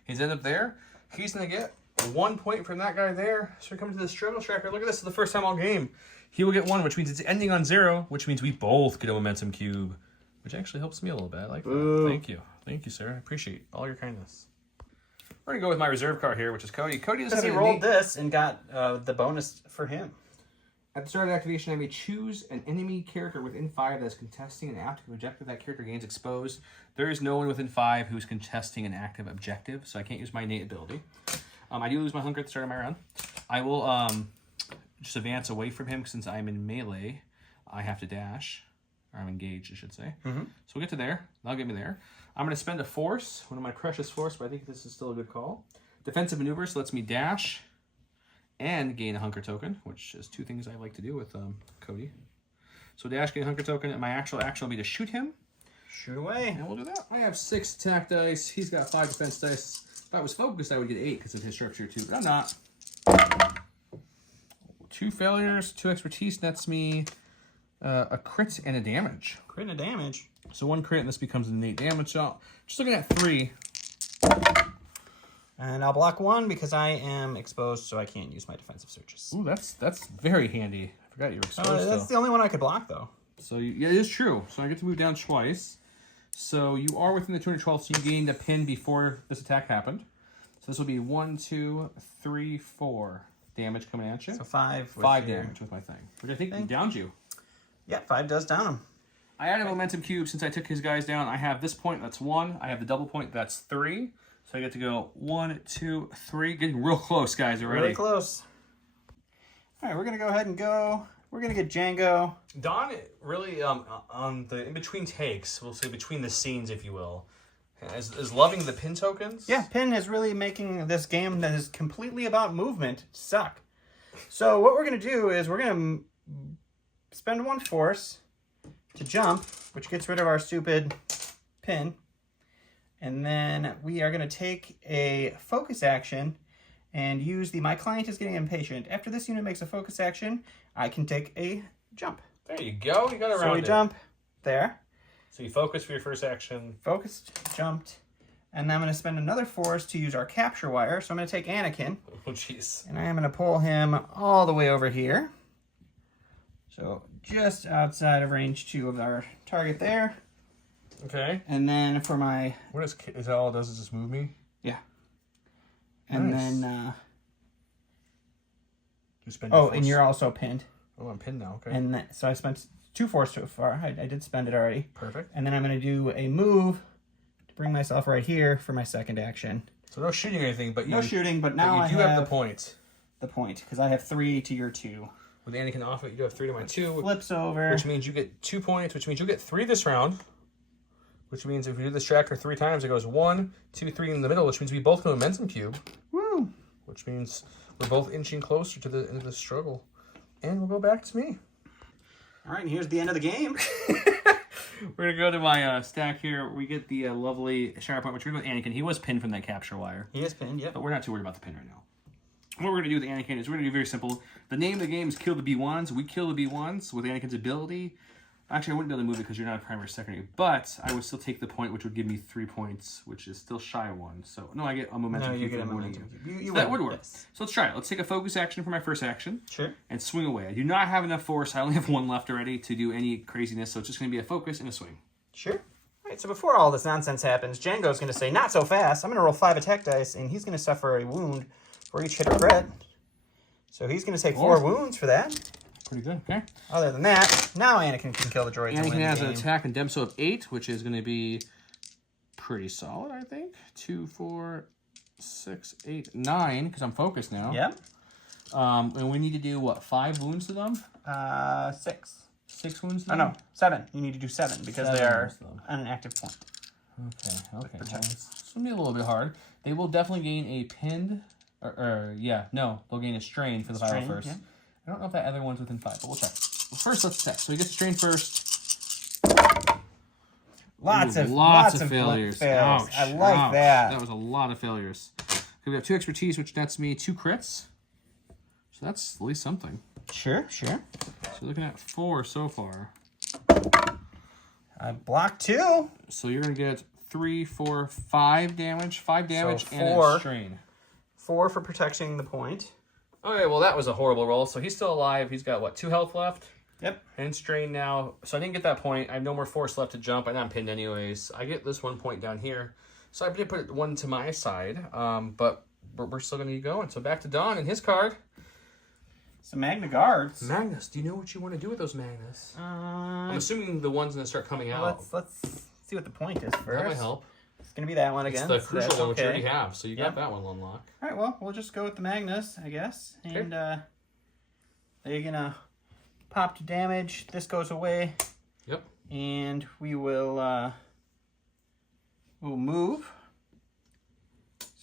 He's end up there. He's going to get 1 point from that guy there. So we're coming to the struggle tracker. Look at this. This is the first time all game. He will get 1, which means it's ending on 0, which means we both get a momentum cube, which actually helps me a little bit. I like that. Ooh. Thank you. Thank you, sir. I appreciate all your kindness. We're going to go with my reserve card here, which is Cody. Cody doesn't Because he have rolled this and got the bonus for him. At the start of activation, I may choose an enemy character within 5 that is contesting an active objective. That character gains exposed. There is no one within 5 who is contesting an active objective, so I can't use my innate ability. I do lose my hunker at the start of my round. I will just advance away from him since I'm in melee. I have to dash. Or I'm engaged, I should say. So we'll get to there. That'll get me there. I'm going to spend a force, one of my precious force, but I think this is still a good call. Defensive maneuvers lets me dash and gain a hunker token, which is 2 things I like to do with Cody. So dash, gain a hunker token, and my actual action will be to shoot him. Shoot away. And we'll do that. I have 6 attack dice. He's got 5 defense dice. If I was focused, I would get 8 because of his structure too, but I'm not. 2 failures, 2 expertise nets me a crit and a damage. Crit and a damage. So 1 crit and this becomes an innate damage shot. Just looking at 3. And I'll block 1 because I am exposed, so I can't use my defensive searches. Ooh, that's very handy. I forgot you were exposed. That's the only one I could block, though. So yeah, it is true. So I get to move down twice. So you are within the 212, so you gained a pin before this attack happened. So this will be 1, 2, 3, 4 damage coming at you. So 5. 5 damage with my thing, which I think downed you. Yeah, 5 does down him. I added momentum cube since I took his guys down. I have this point, that's 1. I have the double point, that's 3. So I get to go 1, 2, 3. Getting real close, guys, already. Really close. All right, we're going to go ahead and go. We're going to get Django. Don really, on the in-between takes, we'll say between the scenes, if you will, is loving the pin tokens. Yeah, pin is really making this game that is completely about movement suck. So what we're going to do is we're going to spend 1 force to jump, which gets rid of our stupid pin. And then we are going to take a focus action and use the My Client is Getting Impatient. After this unit makes a focus action, I can take a jump. There you go. You got around it. So we jump there. So you focus for your first action. Focused, jumped. And then I'm going to spend another force to use our capture wire. So I'm going to take Anakin. Oh, jeez. And I am going to pull him all the way over here. So just outside of range 2 of our target there. Okay. And then for my... What is that all it does is just move me? Yeah. And nice. then... You spend your force. And you're also pinned. Oh, I'm pinned now. Okay. And so I spent 2 force so far. I did spend it already. Perfect. And then I'm going to do a move to bring myself right here for my second action. So no shooting or anything, but no shooting, but now I do have the point. The point, because I have 3 to your 2. With Anakin off it, you do have 3 to my 2. Flips over. Which means you get 2 points, which means you get 3 this round. Which means if we do this tracker 3 times, it goes 1, 2, 3 in the middle, which means we both know momentum cube. Woo! Which means we're both inching closer to the end of the struggle. And we'll go back to me. All right, and here's the end of the game. We're going to go to my stack here. We get the lovely Shatterpoint, which we're going to go with Anakin. He was pinned from that capture wire. He is pinned, yep. But we're not too worried about the pin right now. What we're going to do with Anakin is we're going to do very simple. The name of the game is Kill the B1s. We kill the B1s with Anakin's ability. Actually, I wouldn't be able to move it because you're not a primary secondary, but I would still take the point, which would give me 3 points, which is still shy of 1. So, no, I get a momentum cube. No, you get a momentum cube. So that would work. Yes. So let's try it. Let's take a focus action for my first action. Sure. And swing away. I do not have enough force. I only have 1 left already to do any craziness, so it's just going to be a focus and a swing. Sure. All right, so before all this nonsense happens, Django's going to say, not so fast. I'm going to roll 5 attack dice, and he's going to suffer a wound for each hit or crit. So he's going to take 4 wounds for that. Pretty good, okay. Other than that, now Anakin can kill the droids. Anakin has an attack and Demso of 8, which is going to be pretty solid, I think. 2, 4, 6, 8, 9, because I'm focused now. Yep. And we need to do, what, 5 wounds to them? 6. 6 wounds to them? Oh, no, 7. You need to do 7 because they are on an active point. Okay. Well, it's going to be a little bit hard. They will definitely gain a pinned, they'll gain a strain for the final first. Yeah. I don't know if that other one's within 5, but we'll check. Well, first, let's check. So we get the strain first. Lots of failures. Ouch. I like that. That was a lot of failures. We have 2 expertise, which nets me 2 crits. So that's at least something. Sure. So looking at 4 so far. I blocked 2. So you're going to get 3, 4, 5 damage. 5 damage so and a strain. 4 for protecting the point. Okay, well, that was a horrible roll. So he's still alive. He's got, what, 2 health left? Yep. And strain now. So I didn't get that point. I have no more force left to jump. I'm pinned anyways. I get this 1 point down here. So I did put 1 to my side. But we're still going to keep going. So back to Don and his card. So Magna Guards. Magnus. Do you know what you want to do with those Magnus? I'm assuming the one's going to start coming out. Let's see what the point is first. That might help. It's going to be that one again. It's the crucial one, which you already have. So you got that one unlocked. All right, well, we'll just go with the Magnus, I guess. And they're going to pop to damage. This goes away. Yep. And we will we'll move.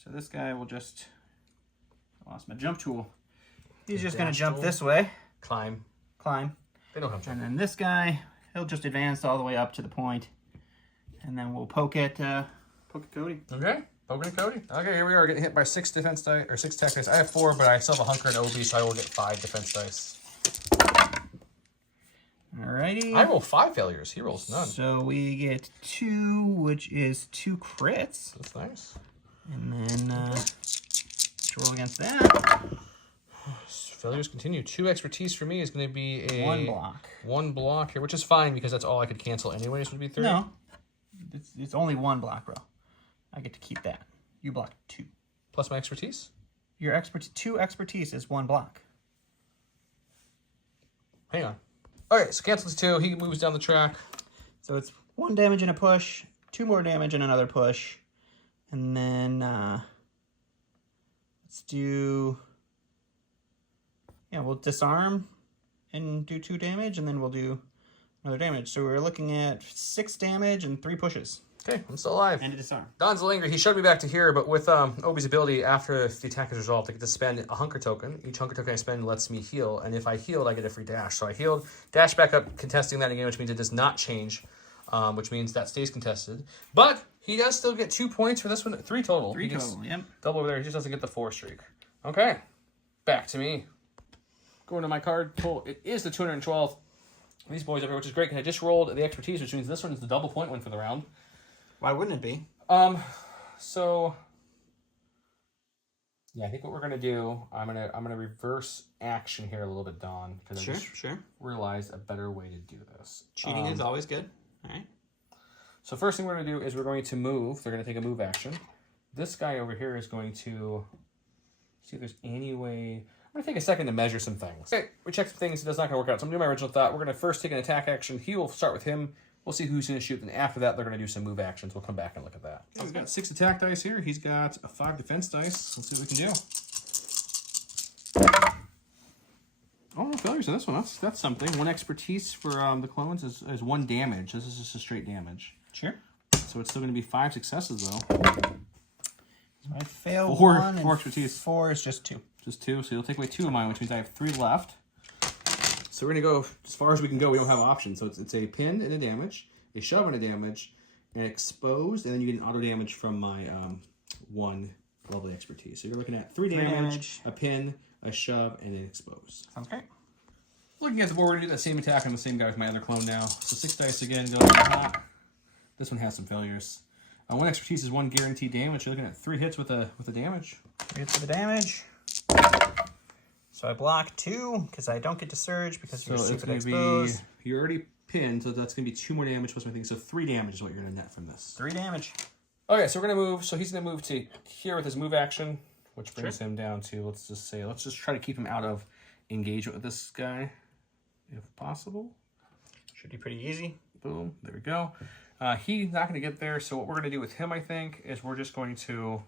So this guy will just... I lost my jump tool. He's just going to jump this way. Climb. They don't have jump. And then this guy, he'll just advance all the way up to the point. And then we'll poke at Cody. Okay. Poking at Cody. Okay, here we are getting hit by 6 defense dice, or 6 attack dice. I have 4, but I still have a hunker and Obi, so I will get 5 defense dice. Alrighty. I roll 5 failures. He rolls none. So we get 2, which is 2 crits. That's nice. And then let's roll against that. Failures continue. 2 expertise for me is going to be a... 1 block. 1 block here, which is fine because that's all I could cancel anyways would be 3. No. It's only 1 block, bro. I get to keep that. You block 2. Plus my expertise? Your 2 expertise is 1 block. Hang on. All right, so cancels 2. He moves down the track. So it's 1 damage and a push, 2 more damage and another push. And then let's do... Yeah, we'll disarm and do 2 damage, and then we'll do another damage. So we're looking at 6 damage and 3 pushes. Okay, I'm still alive. And a disarm. Don's a little angry. He shoved me back to here, but with Obi's ability, after the attack is resolved, I get to spend a hunker token. Each hunker token I spend lets me heal, and if I healed, I get a free dash. So I healed, dash back up, contesting that again, which means it does not change, which means that stays contested. But he does still get 2 points for this one. 3 total. 3 total, yep. Double over there. He just doesn't get the 4 streak. Okay, back to me. Going to my card pull. It is the 212th. These boys over here, which is great, because I just rolled the expertise, which means this one is the double point one for the round. Why wouldn't it be? So yeah, I think what we're gonna do, I'm gonna reverse action here a little bit, Don, because I just realized a better way to do this. Cheating is always good. All right. So first thing we're gonna do is we're going to move. They're gonna take a move action. This guy over here is going to see if there's any way. I'm gonna take a second to measure some things. Okay, we checked some things. It's not gonna work out. So I'm doing my original thought. We're gonna first take an attack action. He will start with him. We'll see who's going to shoot. Then after that, they're going to do some move actions. We'll come back and look at that. He's got 6 attack dice here. He's got a 5 defense dice. Let's see what we can do. Oh, no failures in this one. That's something. 1 expertise for the clones is 1 damage. This is just a straight damage. Sure. So it's still going to be 5 successes, though. So I failed 4 1, and expertise. 4 is just 2. Just 2. So you'll take away 2 of mine, which means I have 3 left. So we're going to go as far as we can go. We don't have options. So it's a pin and a damage, a shove and a damage, an exposed, and then you get an auto damage from my 1 lovely expertise. So you're looking at 3 damage, a pin, a shove, and an exposed. Sounds great. Looking at the board, we're going to do that same attack on the same guy with my other clone now. So 6 dice again, go to the top. This one has some failures. 1 expertise is 1 guaranteed damage. You're looking at 3 hits with a damage. 3 hits with the damage. So I block 2 because I don't get to surge because you're super exposed. You're already pinned, so that's going to be 2 more damage plus my thing. So 3 damage is what you're going to net from this. 3 damage. Okay, so we're going to move. So he's going to move to here with his move action, which brings him down to, let's just try to keep him out of engagement with this guy, if possible. Should be pretty easy. Boom, there we go. He's not going to get there, so what we're going to do with him, I think, is we're just going to...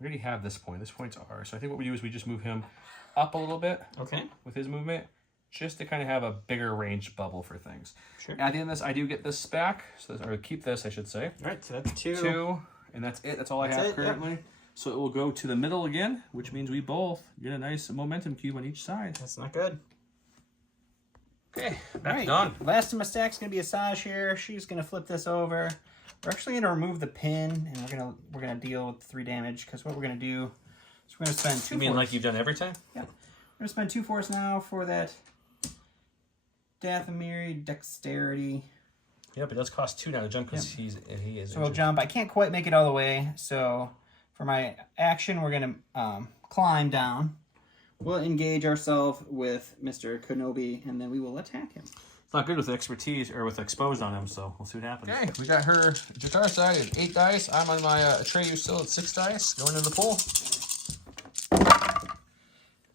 We already have this point. This point's ours. So I think what we do is we just move him up a little bit. Okay. With his movement, just to kind of have a bigger range bubble for things. Sure. At the end of this, I do get this back, or keep this, I should say. All right, so that's 2. 2, and that's it. That's all I have currently. Yep. So it will go to the middle again, which means we both get a nice momentum cube on each side. That's not good. Okay, back done. Last in my stack's gonna be Asajj here. She's gonna flip this over. We're actually gonna remove the pin, and we're gonna deal with 3 damage because what we're gonna do is we're gonna spend 2. You mean like you've done every time? Yeah. We're gonna spend 2 force now for that Dathomiri dexterity. Yep, it does cost 2 now to jump because he is. So we'll jump. I can't quite make it all the way, so for my action, we're gonna climb down. We'll engage ourselves with Mr. Kenobi, and then we will attack him. It's not good with expertise or with exposed on him, so we'll see what happens. Okay, we got her Jakar side at 8 dice. I'm on my Atreyu still at 6 dice. Going into the pool.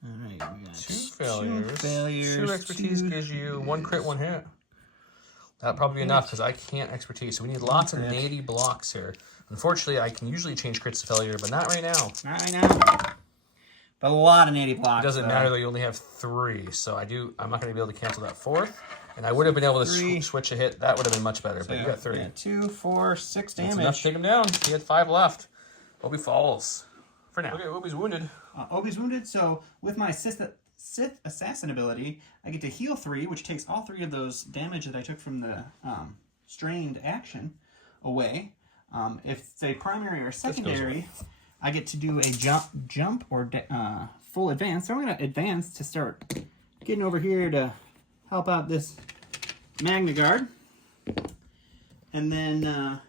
All right, we got 2 failures. 2 failures. 2 expertise gives you 1 crit, 1 hit. That'll probably be enough because I can't expertise. So we need lots of natty blocks here. Unfortunately, I can usually change crits to failure, but not right now. Not right now. But a lot of natty blocks. It doesn't matter though. You only have 3, so I'm not going to be able to cancel that 4th. And I would have been able to switch a hit. That would have been much better. So but you got 3. Yeah, 2, 4, 6 damage. That's enough to take him down. He had 5 left. Obi falls for now. Okay, Obi's wounded. Obi's wounded. So with my Sith Assassin ability, I get to heal 3, which takes all 3 of those damage that I took from the strained action away. If it's a primary or secondary, I get to do a jump or full advance. So I'm going to advance to start getting over here to help out this Magna Guard. And then...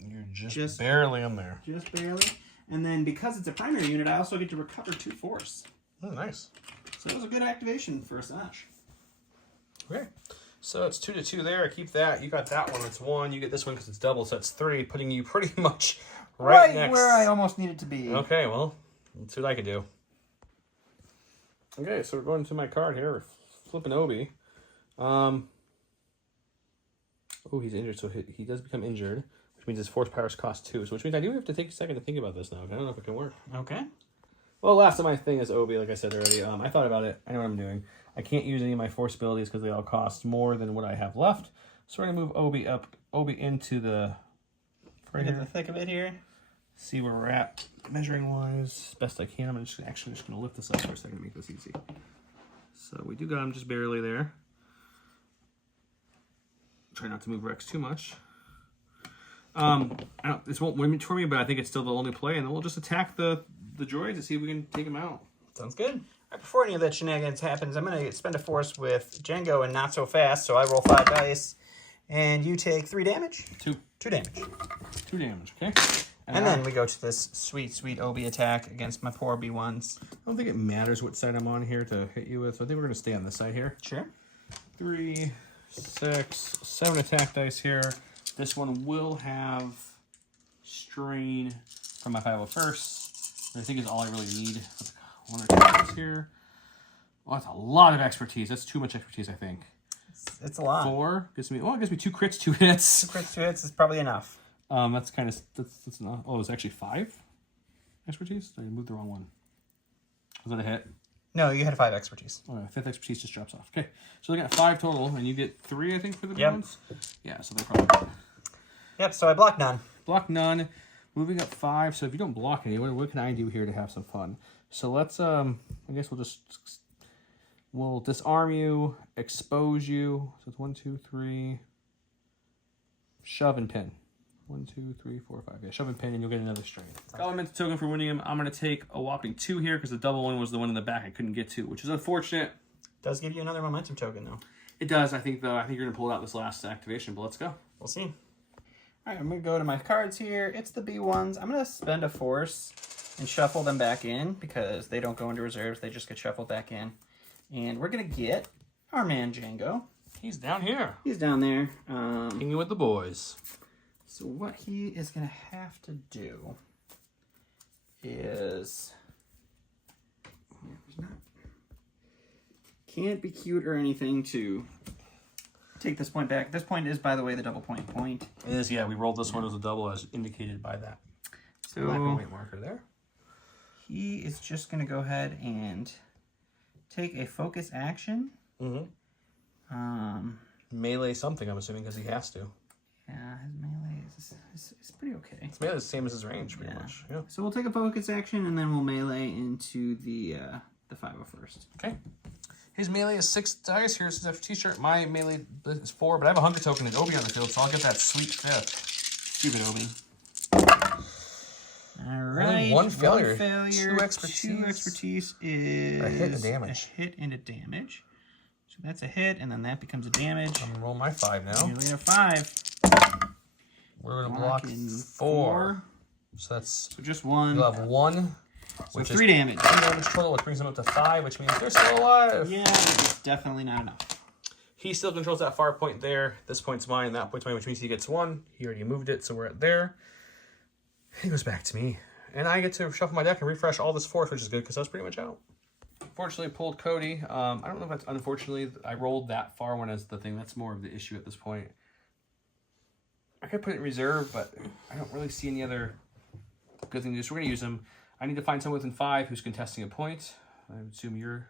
You're just barely in there. Just barely. And then because it's a primary unit, I also get to recover 2 force. Oh, nice. So it was a good activation for Asajj. Okay. So it's 2 to 2 there. I keep that. You got that one. It's 1. You get this one because it's double. So that's 3, putting you pretty much right next. Where I almost needed to be. Okay, well, let's see what I can do. Okay, so we're going to my card here. We're flipping Obi. Oh, he's injured, so he does become injured, which means his force powers cost 2. So which means I do have to take a second to think about this now. I don't know if it can work. Okay. Well, last of my thing is Obi, like I said already. I thought about it. I know what I'm doing. I can't use any of my force abilities because they all cost more than what I have left. So we're going to move Obi into the... Right in the thick of it here. See where we're at measuring-wise. Best I can. I'm actually just going to lift this up for a second to make this easy. So we do got him just barely there. Try not to move Rex too much. This won't win for me, but I think it's still the only play, and then we'll just attack the droids to see if we can take him out. Sounds good. All right, before any of that shenanigans happens, I'm going to spend a force with Django and not so fast, so I roll 5 dice, and you take 3 damage? 2. 2 damage. 2 damage, okay? And then we go to this sweet, sweet Obi attack against my poor B1s. I don't think it matters what side I'm on here to hit you with, so I think we're going to stay on this side here. Sure. 3, 6, 7 attack dice here. This one will have strain from my 501st. I think is all I really need. 1 or 2 dice here. Well, that's a lot of expertise. That's too much expertise, I think. It's a lot. 4 gives me. Well, it gives me 2 crits, 2 hits. 2 crits, 2 hits is probably enough. That's kind of that's enough. Oh, it's actually 5 expertise. I moved the wrong one. Was that a hit? No, you had 5 expertise. Oh, 5th expertise just drops off. Okay, so they got 5 total, and you get 3, I think, for the big ones. Yeah, so they're probably good. Yep. So I block none. Block none. Moving up 5. So if you don't block any, what can I do here to have some fun? So let's I guess we'll disarm you, expose you. So it's 1, 2, 3. Shove and pin. 1, 2, 3, 4, 5. Yeah, shove and pin, and you'll get another strain. Element token for winning him. I'm going to take a whopping 2 here because the double one was the one in the back I couldn't get to, which is unfortunate. Does give you another momentum token, though. It does, I think, though. I think you're going to pull it out this last activation, but let's go. We'll see. All right, I'm going to go to my cards here. It's the B1s. I'm going to spend a force and shuffle them back in because they don't go into reserves. They just get shuffled back in. And we're going to get our man Django. He's down here. He's down there. Hanging with the boys. So what he is going to have to do is... Can't be cute or anything to take this point back. This point is, by the way, the double point. It is, yeah. We rolled this one as a double as indicated by that So black and white marker there. He is just going to go ahead and take a focus action. Melee something, I'm assuming, because he has to. Yeah, his melee is pretty okay. His melee is the same as his range, pretty much. Yeah. So we'll take a focus action, and then we'll melee into the 501st. Okay. His melee is 6 dice. Here's his t-shirt. My melee is 4, but I have a hunger token and Obi on the field, so I'll get that sweet 5th. Stupid Obi. All right. One failure. 2 expertise. 2 expertise is a hit and damage. A hit and a damage. So that's a hit, and then that becomes a damage. I'm going to roll my 5 now. Nearly a 5. We're going to block 4. So that's... So just 1. You'll have 1. So 3 damage. 3 damage total, which brings him up to 5, which means they're still alive. Yeah, it's definitely not enough. He still controls that far point there. This point's mine, that point's mine, which means he gets 1. He already moved it, so we're at there. He goes back to me. And I get to shuffle my deck and refresh all this force, which is good, because I was pretty much out. Fortunately, pulled Cody. I don't know if that's unfortunately. I rolled that far one as the thing. That's more of the issue at this point. I could put it in reserve, but I don't really see any other good thing to do. So we're going to use him. I need to find someone within 5 who's contesting a point. I would assume you're...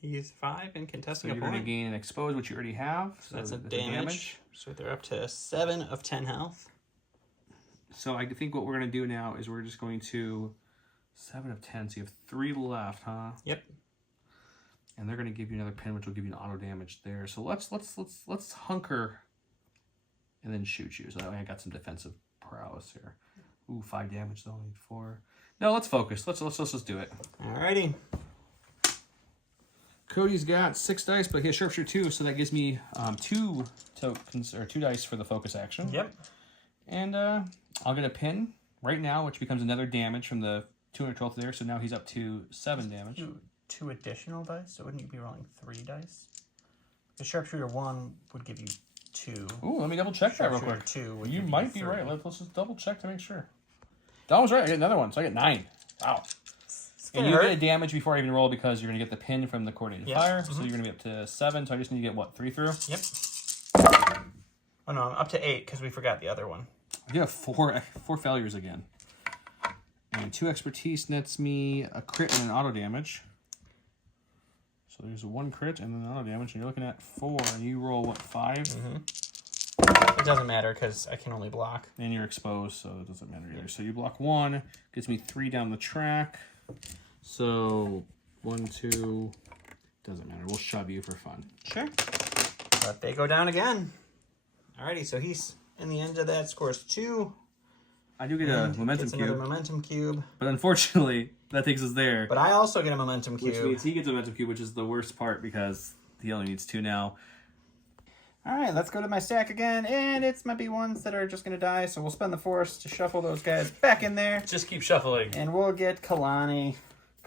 He's 5 and contesting a point. You're going to gain an expose, which you already have. So that's a damage. So they're up to 7 of 10 health. So I think what we're going to do now is we're just going to... 7 of 10, so you have 3 left, huh? Yep. And they're going to give you another pin, which will give you an auto damage there. So let's hunker and then shoot you. So that way I got some defensive prowess here. Ooh, 5 damage though. I need 4. No, let's focus. Let's just do it. Alrighty. Cody's got 6 dice, but he has sharpshooter 2, so that gives me 2 tokens or 2 dice for the focus action. Yep. And I'll get a pin right now, which becomes another damage from the 212th there. So now he's up to 7 damage. 2 additional dice, so wouldn't you be rolling 3 dice? The sharpshooter 1 would give you 2. Ooh, let me double check that real quick. 2 would You give might be 3. right. Let's just double check to make sure. That was right. I get another one, so I get 9. Wow. And you get a damage before I even roll because you're going to get the pin from the coordinated fire. So you're going to be up to 7. So I just need to get, what, 3 through? Yep. Oh no, I'm up to 8 because we forgot the other one. I do have four failures again. And 2 expertise nets me a crit and an auto damage. So there's a 1 crit and then auto damage, and you're looking at 4, and you roll, what, 5? It doesn't matter because I can only block. And you're exposed, so it doesn't matter either. So you block 1, gets me 3 down the track. So 1, 2, doesn't matter. We'll shove you for fun. Sure. But they go down again. Alrighty, so he's in the end of that, scores 2. I do get a momentum gets another cube, momentum cube. but unfortunately, that takes us there. But I also get a momentum cube. Which means he gets a momentum cube, which is the worst part because he only needs 2 now. Alright, let's go to my stack again, and it's my B1s that are just going to die, so we'll spend the force to shuffle those guys back in there. Just keep shuffling. And we'll get Kalani.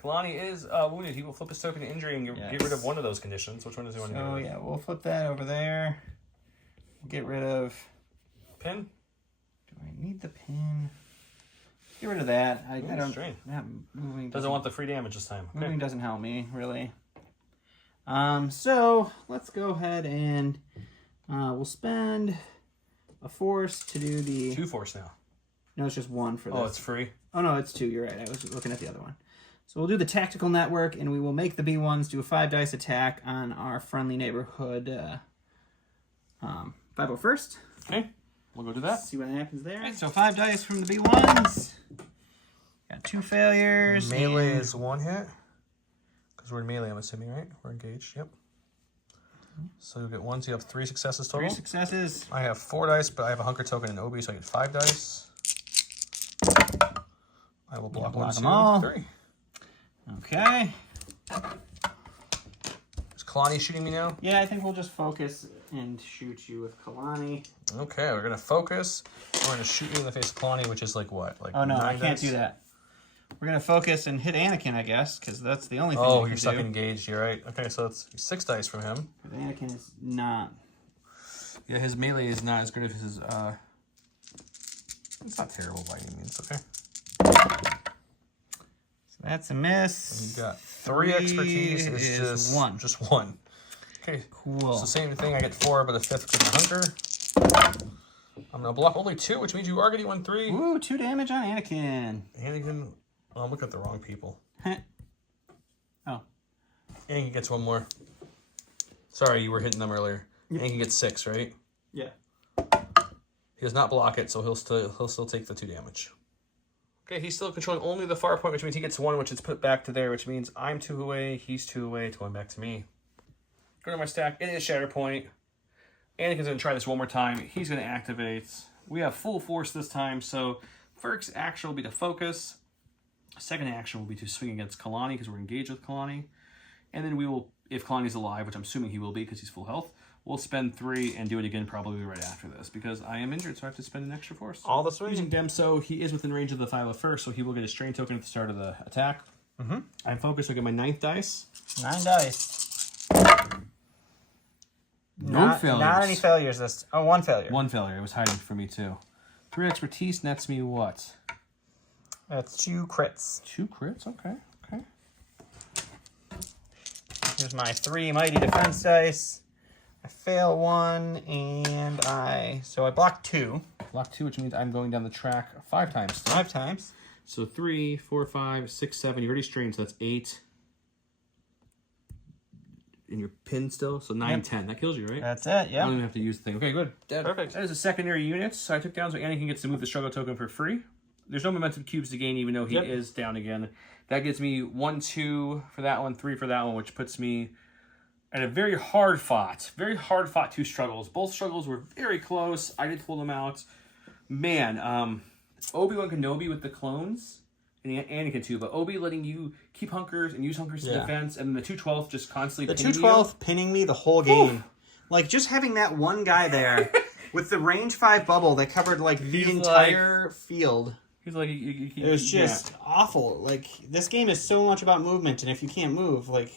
Kalani is wounded. He will flip his token to injury and get rid of one of those conditions. Which one does he want to get rid of? Oh, yeah, we'll flip that over there. Get rid of... Pin? Do I need the pin? Get rid of that. I don't... Strain. Not moving Doesn't want the free damage this time. Okay. Moving doesn't help me, really. So, let's go ahead and we'll spend a force to do the... 2 force now. No, it's just 1 for this. Oh, it's free? Oh, no, it's 2. You're right. I was looking at the other one. So we'll do the tactical network, and we will make the B1s do a 5 dice attack on our friendly neighborhood 501st. Okay, we'll go do that. See what happens there. Right, so 5 dice from the B1s. Got 2 failures. Melee is 1 hit. Because we're in melee, I'm assuming, right? We're engaged, yep. So you'll get 1, so you have 3 successes total. 3 successes. I have 4 dice, but I have a hunker token in Obi, so I get 5 dice. I will block 1, 2, 3. Okay. Is Kalani shooting me now? Yeah, I think we'll just focus and shoot you with Kalani. Okay, we're gonna focus. We're gonna shoot you in the face of Kalani, which is like what? Like oh no, 9 I can't dice? do that. We're gonna focus and hit Anakin, I guess, because that's the only thing. Oh, we you're can stuck do. engaged. You're right. Okay, so it's 6 dice from him. But Anakin is not. Yeah, his melee is not as good as his. It's not terrible by any means. Okay. So that's a miss. You got 3 expertise. Is just 1. Just 1. Okay. Cool. It's the same thing. I get 4, but a 5th because of hunker. I'm gonna block only 2, which means you are getting 1, 3. Ooh, 2 damage on Anakin. Anakin. Oh, I'm looking at the wrong people. Oh. Anakin gets 1 more. Sorry, you were hitting them earlier. Yep. Anakin gets 6, right? Yeah. He does not block it, so he'll still take the 2 damage. Okay, he's still controlling only the far point, which means he gets 1, which is put back to there, which means I'm 2 away, he's 2 away, it's going back to me. Go to my stack. It is Shatterpoint. Anakin's going to try this one more time. He's going to activate. We have full force this time, so first action will be to focus. Second action will be to swing against Kalani because we're engaged with Kalani. And then we will, if Kalani's alive, which I'm assuming he will be because he's full health, we'll spend 3 and do it again probably right after this because I am injured, so I have to spend an extra force. All the swing. Using Demso, he is within range of the 501st, so he will get a strain token at the start of the attack. I'm focused, so I get my 9th dice. 9 dice. No failures. Not any failures. This. Oh, 1 failure. 1 failure. It was hiding for me too. 3 expertise nets me what? That's 2 crits. 2 crits. Okay. Okay. Here's my 3 mighty defense dice. I fail 1, and I block 2. Block 2, which means I'm going down the track 5 times. Still. 5 times. So 3, 4, 5, 6, 7. You already strained, so that's 8. And you're pinned still, so 9, 10. That kills you, right? That's it, I yeah. don't even have to use the thing. Okay, good. Perfect. That is a secondary unit, so I took down so Anakin gets to move the struggle token for free. There's no momentum cubes to gain, even though he is down again. That gives me 1, 2 for that one, 3 for that one, which puts me at a very hard fought 2 struggles. Both struggles were very close. I did pull them out. Man, Obi-Wan Kenobi with the clones, and Anakin too, but Obi letting you keep hunkers and use hunkers to defense, and the 212 just constantly The 212 pinning me the whole game. Like, just having that one guy there with the range 5 bubble that covered, like, the entire field. He's like, it was just awful. Like, this game is so much about movement, and if you can't move, like...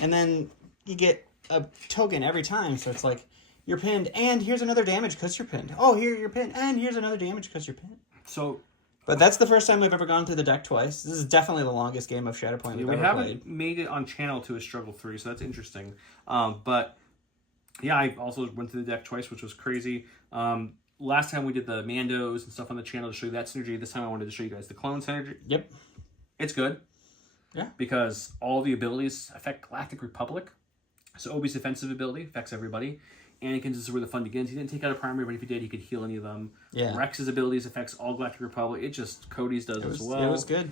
And then you get a token every time, so it's like, you're pinned, and here's another damage because you're pinned. Oh, here you're pinned, and here's another damage because you're pinned. So... But that's the first time we've ever gone through the deck twice. This is definitely the longest game of Shatterpoint we've ever played. We haven't made it on channel to a struggle 3, so that's interesting. But Yeah, I also went through the deck twice, which was crazy. Last time we did the Mandos and stuff on the channel to show you that synergy. This time I wanted to show you guys the clone synergy. Yep. It's good. Yeah. Because all the abilities affect Galactic Republic. So Obi's defensive ability affects everybody. Anakin's is where the fun begins. He didn't take out a primary, but if he did, he could heal any of them. Yeah. Rex's abilities affects all Galactic Republic. It just, Cody's does as well. It was good.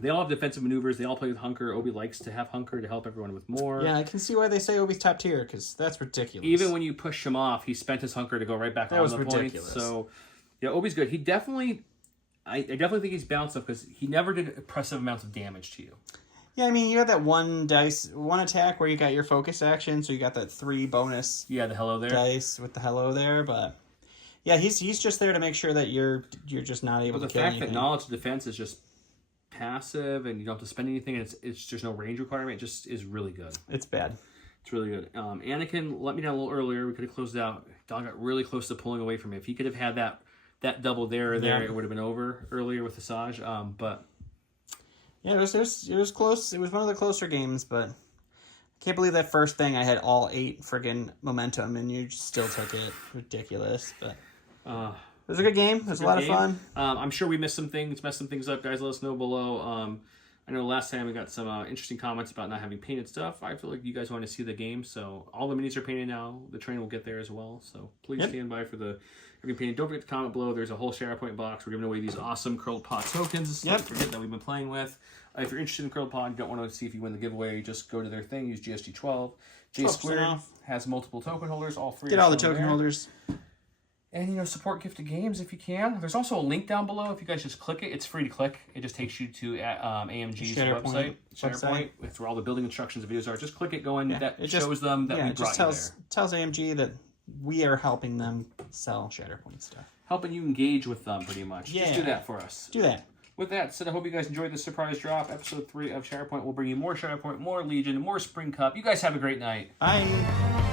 They all have defensive maneuvers. They all play with Hunker. Obi likes to have Hunker to help everyone with more. Yeah, I can see why they say Obi's top tier, because that's ridiculous. Even when you push him off, he spent his Hunker to go right back on the ridiculous. point. So, yeah, Obi's good. He definitely... I definitely think he's balanced up because he never did impressive amounts of damage to you. Yeah, I mean, you had that one attack where you got your focus action, so you got that 3 bonus Yeah, the hello there. dice with the hello there, but yeah, he's just there to make sure that you're just not able to kill anything. The fact that knowledge defense is just passive and you don't have to spend anything, and it's there's no range requirement, it just is really good. It's bad. It's really good. Anakin let me down a little earlier. We could have closed out. Don got really close to pulling away from me. If he could have had that double there, it would have been over earlier with Asajj. But yeah, it was close. It was one of the closer games, but I can't believe that first thing I had all 8 friggin' momentum and you just still took it. Ridiculous, but it was a good game. It was a lot of fun. I'm sure we messed some things up, guys. Let us know below. I know last time we got some interesting comments about not having painted stuff. I feel like you guys want to see the game, so all the minis are painted now. The train will get there as well, so please stand by for the everything painted. Don't forget to comment below. There's a whole Shatterpoint box. We're giving away these awesome Curled Pod tokens. Don't forget that we've been playing with. If you're interested in Curled Pod, you don't want to see if you win the giveaway, just go to their thing, use GSG12. J Squared has multiple token holders, all 3. Get all the token holders. And, support gifted games if you can. There's also a link down below. If you guys just click it, it's free to click. It just takes you to AMG's website. Shatterpoint. It's where all the building instructions and videos are. Just click it, go in. That shows them that we brought you there. Tells AMG that we are helping them sell Shatterpoint stuff. Helping you engage with them, pretty much. Yeah. Just do that for us. Do that. With that said, I hope you guys enjoyed this surprise drop. Episode 3 of Shatterpoint will bring you more Shatterpoint, more Legion, more Spring Cup. You guys have a great night. Bye.